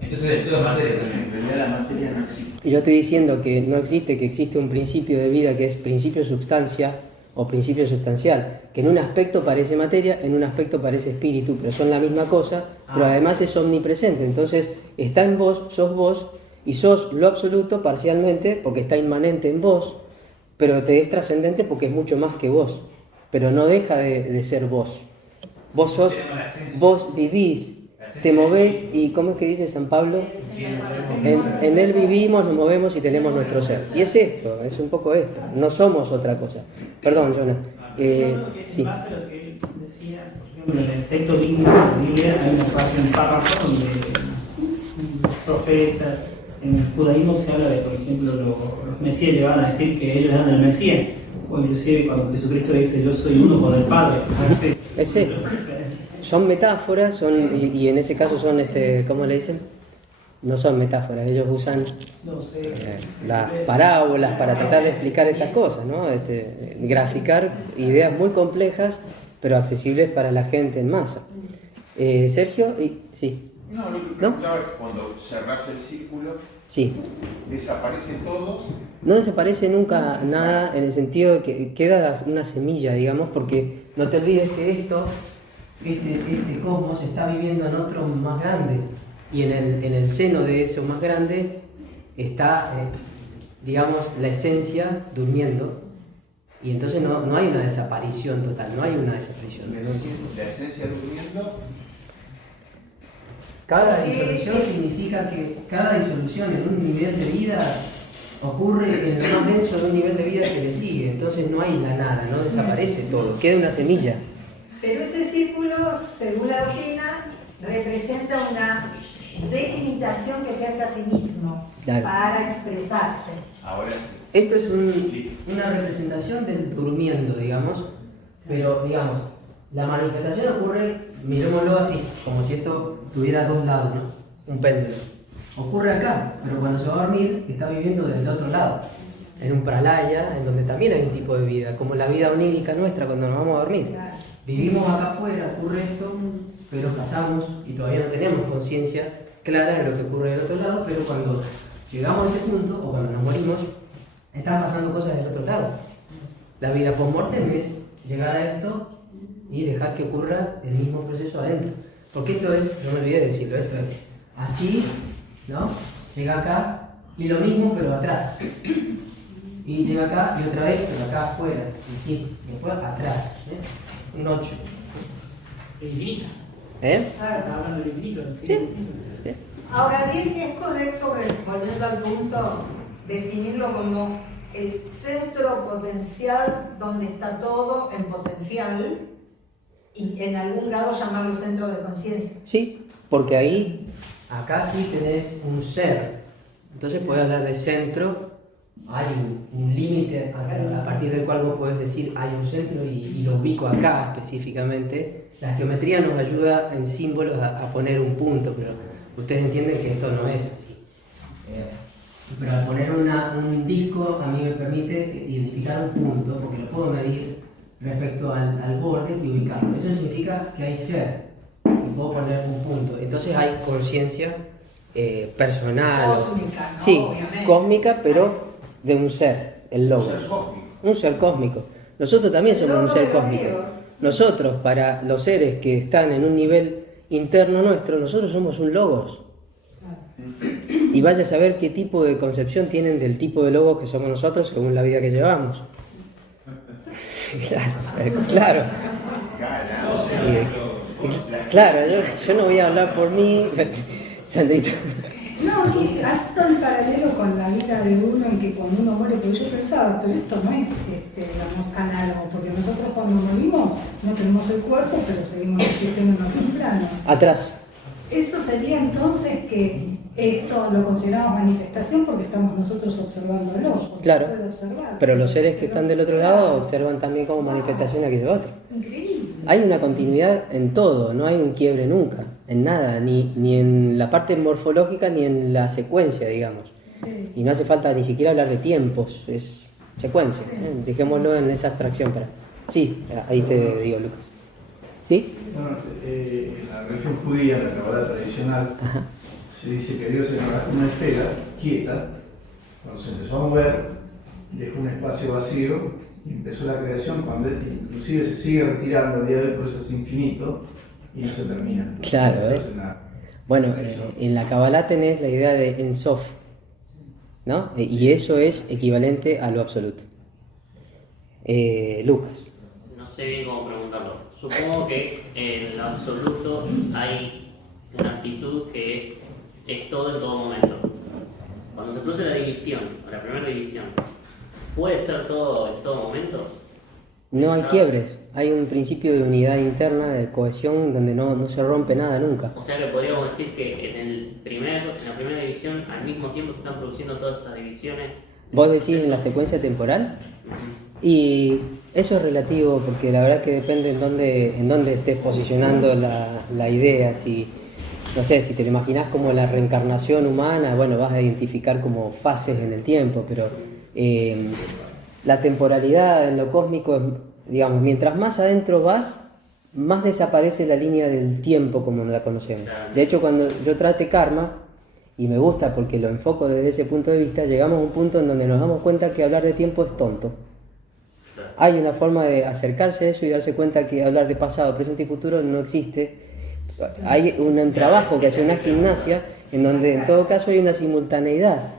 Entonces el todo es materia En también. realidad la materia no existe. Yo estoy diciendo que no existe, que existe un principio de vida que es principio sustancia o principio sustancial, que en un aspecto parece materia, en un aspecto parece espíritu, pero son la misma cosa, pero además es omnipresente. Entonces está en vos y sos lo absoluto parcialmente porque está inmanente en vos, pero te es trascendente porque es mucho más que vos, pero no deja de ser vos. Vos sos, vos vivís, te movés y ¿cómo es que dice San Pablo? En él vivimos, nos movemos y tenemos nuestro ser. Y es esto, es un poco esto, no somos otra cosa. Perdón, Jonah. Sí. En base a lo que él decía, por ejemplo, en el texto bíblico de la Biblia hay una parte, un párrafo donde los profetas, en el judaísmo se habla de, por ejemplo, los mesías llegaban a decir que ellos eran el Mesías, o inclusive cuando Jesucristo dice yo soy uno con el Padre. Es esto. Son metáforas, y en ese caso son, ¿cómo le dicen? No son metáforas, ellos usan las parábolas para tratar de explicar estas cosas, ¿no? Graficar ideas muy complejas, pero accesibles para la gente en masa. Sergio, sí. No, lo que preguntaba es cuando cerrás el círculo, Sí. ¿desaparece todo? No desaparece nunca nada en el sentido de que queda una semilla, digamos, porque no te olvides que este cosmos está viviendo en otro más grande, y en el seno de eso más grande está, digamos, la esencia durmiendo, y entonces no hay una desaparición total, no hay una desaparición. La esencia durmiendo. Cada disolución significa que cada disolución en un nivel de vida ocurre en el más denso de un nivel de vida que le sigue, entonces no hay la nada, no desaparece todo, queda una semilla. Pero ese círculo, según la doctrina, representa una delimitación que se hace a sí mismo Claro. para expresarse. Ahora sí. Esto es una representación del durmiendo, digamos, pero digamos, la manifestación ocurre, mirémoslo así, como si esto tuviera dos lados, ¿no? Un péndulo. Ocurre acá, pero cuando se va a dormir está viviendo del otro lado, en un pralaya, en donde también hay un tipo de vida, como la vida onírica nuestra cuando nos vamos a dormir. Claro. Vivimos acá afuera, ocurre esto, pero pasamos y todavía no tenemos conciencia clara de lo que ocurre del otro lado, pero cuando llegamos a este punto, o cuando nos morimos, están pasando cosas del otro lado. La vida post-mortem es llegar a esto y dejar que ocurra el mismo proceso adentro. Porque esto es, no me olvidé de decirlo, esto es así, ¿no? Llega acá y lo mismo pero atrás. Y llega acá y otra vez, pero acá afuera. Y sí, después atrás. Un 8. El infinito. Estaba hablando del infinito. Sí. Ahora bien, es correcto, respondiendo al punto, definirlo como el centro potencial donde está todo en potencial y en algún grado llamarlo centro de conciencia. Sí, porque ahí, acá sí tenés un ser. Entonces podés hablar de centro, hay un límite a partir del cual vos podés decir hay un centro y lo ubico acá específicamente. La geometría nos ayuda en símbolos a poner un punto, pero ustedes entienden que esto no es así. Pero al poner un disco a mí me permite identificar un punto, porque lo puedo medir respecto al borde y ubicarlo. Eso significa que hay ser, y puedo poner un punto. Entonces hay conciencia personal. Cósmica, ¿no? Sí, Obviamente. cósmica, pero de un ser, el logos. Un ser cósmico. Un ser cósmico. Nosotros también somos un Logos ser de los cósmico. griegos. Nosotros, para los seres que están en un nivel interno nuestro, nosotros somos un logos. Y vaya a saber qué tipo de concepción tienen del tipo de logos que somos nosotros según la vida que llevamos. Claro. Claro, yo no voy a hablar por mí, Sandrita. No, que hace todo el paralelo con la vida de uno en que cuando uno muere, porque yo pensaba, pero esto no es, digamos, análogo, porque nosotros cuando morimos no tenemos el cuerpo, pero seguimos existiendo en otro plano. Atrás. Eso sería entonces que esto lo consideramos manifestación porque estamos nosotros observándolo. Porque Claro. se puede observar. Pero los seres que están del otro lado observan también como manifestación aquello otro. Increíble. Hay una continuidad en todo, no hay un quiebre nunca. en nada, ni en la parte morfológica ni en la secuencia, digamos. Sí. Y no hace falta ni siquiera hablar de tiempos, es secuencia. Dejémoslo en esa abstracción para. Sí, ahí te digo, Lucas. ¿Sí? Bueno, en la religión judía, en la Kabbalah tradicional, Ajá. se dice que Dios era una esfera quieta, cuando se empezó a mover, dejó un espacio vacío y empezó la creación, cuando inclusive se sigue retirando a día de hoy, por eso es infinito y no se termina. Claro, Entonces, en la Bueno, religión. en la Kabbalah tenés la idea de En Sof, ¿no? Y eso es equivalente a lo absoluto. Lucas. No sé bien cómo preguntarlo. Supongo que en lo absoluto hay una actitud que es todo en todo momento. Cuando se produce la división, o la primera división, ¿puede ser todo en todo momento? No hay quiebres, hay un principio de unidad interna, de cohesión, donde no se rompe nada nunca. O sea que podríamos decir que en la primera división al mismo tiempo se están produciendo todas esas divisiones. ¿Vos decís en la secuencia temporal? Y eso es relativo, porque la verdad que depende en dónde estés posicionando la idea. Si, no sé, si te lo imaginás como la reencarnación humana, bueno, vas a identificar como fases en el tiempo, pero la temporalidad en lo cósmico es, digamos, mientras más adentro vas, más desaparece la línea del tiempo como la conocemos. De hecho, cuando yo trate karma, y me gusta porque lo enfoco desde ese punto de vista, llegamos a un punto en donde nos damos cuenta que hablar de tiempo es tonto. Hay una forma de acercarse a eso y darse cuenta que hablar de pasado, presente y futuro no existe. Hay un trabajo que hace una gimnasia en donde en todo caso hay una simultaneidad.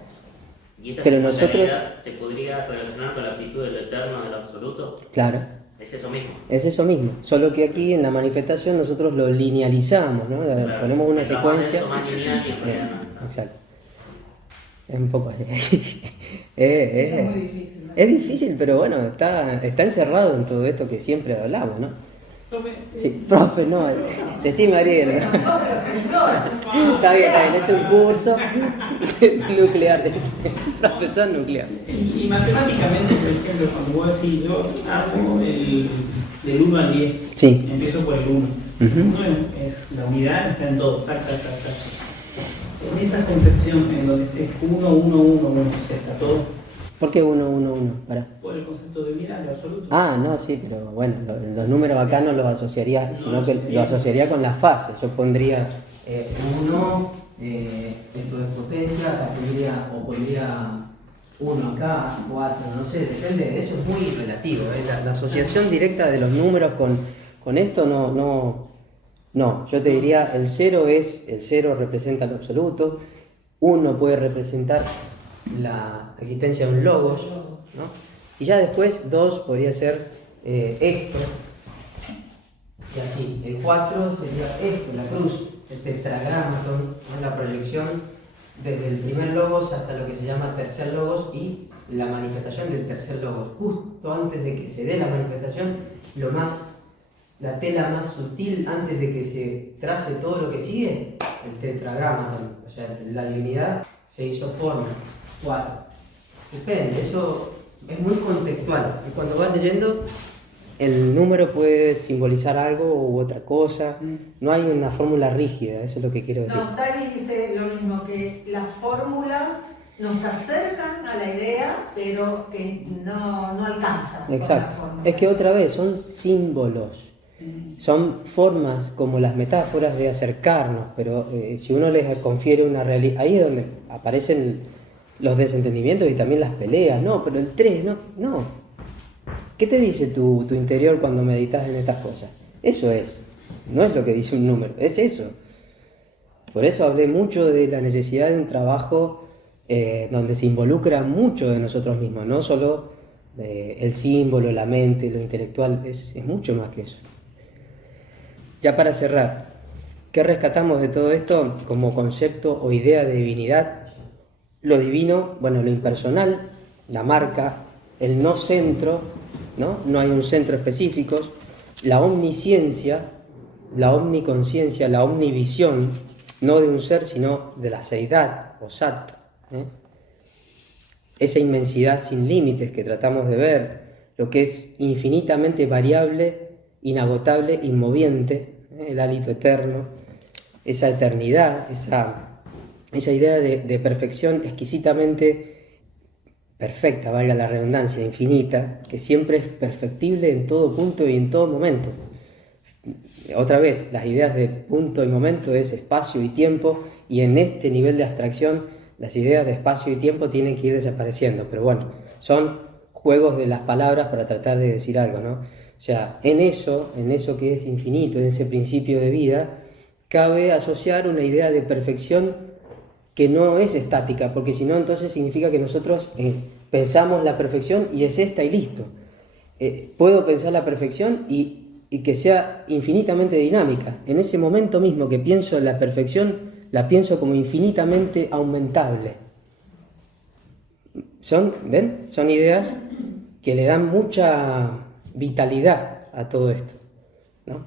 ¿Y esa Pero simultaneidad se podría relacionar con la actitud de lo eterno, de lo absoluto? Claro. Es eso mismo. Es eso mismo, solo que aquí en la manifestación nosotros lo linealizamos, ¿no? Claro. Ponemos una Mientras más secuencia. denso, más lineal y en realidad no. Exacto. Es un poco así. Eso es muy difícil, ¿no? Es difícil, pero bueno, está encerrado en todo esto que siempre hablamos, ¿no? Sí, profe, no, decime Ariel. Bueno, sos profesor. Está bien, es un curso nuclear, profesor nuclear. Y matemáticamente, por ejemplo, cuando vos decís, yo hago del 1 al 10, Sí. empiezo por el 1. El 1 es la unidad, está en todo, tac, tac, tac, tac. En esta concepción, en donde estés 1, 1, 1, 1, o sea, está todo. ¿Por qué 1, 1, 1? Pará. Por el concepto de unidad, de absoluto. Ah, no, sí, pero bueno, los números acá no los asociaría, sino que lo asociaría con las fases. Yo pondría 1, esto es potencia, acá pondría 1 acá, 4, no sé, depende, eso es muy relativo. La asociación directa de los números con esto no, yo te diría el 0 representa lo absoluto, 1 puede representar la existencia de un logos, ¿no? Y ya después 2 podría ser esto, y así, el 4 sería esto, la cruz, el tetragramaton, ¿no? La proyección desde el primer logos hasta lo que se llama tercer logos y la manifestación del tercer logos. Justo antes de que se dé la manifestación, la tela más sutil antes de que se trace todo lo que sigue, el tetragramaton, o sea, la divinidad se hizo forma. 4. Depende, eso es muy contextual. Y cuando vas leyendo, el número puede simbolizar algo u otra cosa. No hay una fórmula rígida, eso es lo que quiero decir. No, Tali dice lo mismo, que las fórmulas nos acercan a la idea, pero que no alcanzan. con la Exacto. fórmula. Es que otra vez son símbolos. Son formas como las metáforas de acercarnos, pero si uno les confiere una realidad, ahí es donde aparecen los desentendimientos y también las peleas. No, pero el 3, no. ¿Qué te dice tu interior cuando meditas en estas cosas? Eso es, no es lo que dice un número, es eso. Por eso hablé mucho de la necesidad de un trabajo donde se involucra mucho de nosotros mismos, no solo el símbolo, la mente, lo intelectual, es mucho más que eso. Ya para cerrar, ¿qué rescatamos de todo esto como concepto o idea de divinidad? Lo divino, bueno, lo impersonal, la marca, el no centro, no hay un centro específico, la omnisciencia, la omniconciencia, la omnivisión, no de un ser, sino de la seidad o sat, esa inmensidad sin límites que tratamos de ver, lo que es infinitamente variable, inagotable, inmoviente, el hálito eterno, esa eternidad, esa idea de perfección exquisitamente perfecta, valga la redundancia, infinita, que siempre es perfectible en todo punto y en todo momento. Otra vez, las ideas de punto y momento es espacio y tiempo, y en este nivel de abstracción las ideas de espacio y tiempo tienen que ir desapareciendo, pero bueno, son juegos de las palabras para tratar de decir algo, ¿no? O sea, en eso que es infinito, en ese principio de vida, cabe asociar una idea de perfección que no es estática, porque si no, entonces significa que nosotros pensamos la perfección y es esta y listo. Puedo pensar la perfección y que sea infinitamente dinámica. En ese momento mismo que pienso en la perfección, la pienso como infinitamente aumentable. Son ideas que le dan mucha vitalidad a todo esto, ¿no?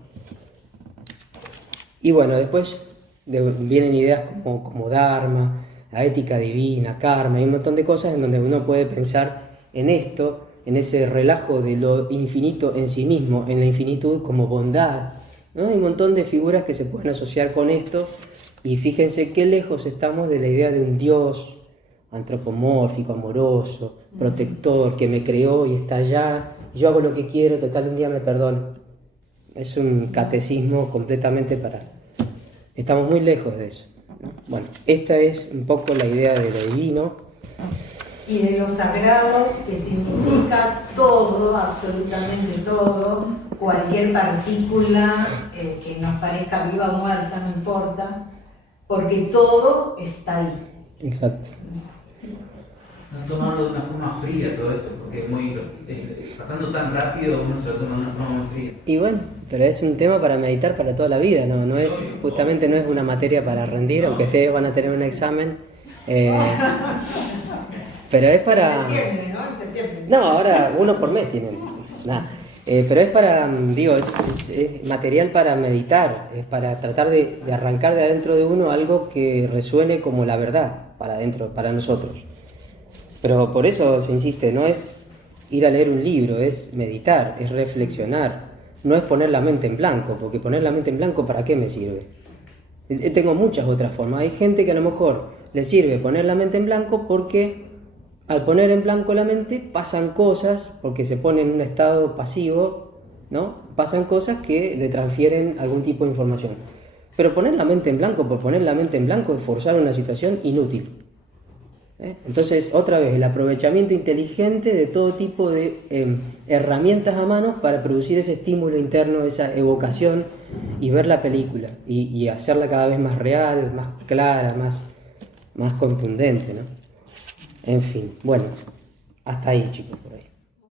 Y bueno, después vienen ideas como Dharma, la ética divina, karma, y un montón de cosas en donde uno puede pensar en esto, en ese relajo de lo infinito en sí mismo, en la infinitud como bondad, ¿no? Hay un montón de figuras que se pueden asociar con esto, y fíjense qué lejos estamos de la idea de un Dios antropomórfico, amoroso, protector, que me creó y está allá, yo hago lo que quiero, total un día me perdona. Es un catecismo completamente parado. Estamos muy lejos de eso, ¿no? Bueno, esta es un poco la idea de lo divino. Y de lo sagrado, que significa todo, absolutamente todo, cualquier partícula que nos parezca viva o muerta, no importa, porque todo está ahí. Exacto. Han tomado de una forma fría todo esto, porque es muy, pasando tan rápido uno se lo toma de una forma muy fría. Y bueno, pero es un tema para meditar para toda la vida, no es, justamente no es una materia para rendir, aunque ustedes van a tener un examen. Pero es para... En septiembre, ¿no? En septiembre. No, ahora uno por mes tienen. Nada. Pero es para, digo, es material para meditar, es para tratar de arrancar de adentro de uno algo que resuene como la verdad para adentro, para nosotros. Pero por eso se insiste, no es ir a leer un libro, es meditar, es reflexionar, no es poner la mente en blanco, porque poner la mente en blanco, ¿para qué me sirve? Tengo muchas otras formas. Hay gente que a lo mejor le sirve poner la mente en blanco porque al poner en blanco la mente pasan cosas, porque se pone en un estado pasivo, ¿no? Pasan cosas que le transfieren algún tipo de información. Pero poner la mente en blanco por poner la mente en blanco es forzar una situación inútil. Entonces, otra vez, el aprovechamiento inteligente de todo tipo de herramientas a mano para producir ese estímulo interno, esa evocación y ver la película y hacerla cada vez más real, más clara, más contundente, ¿no? En fin, bueno, hasta ahí, chicos, por ahí.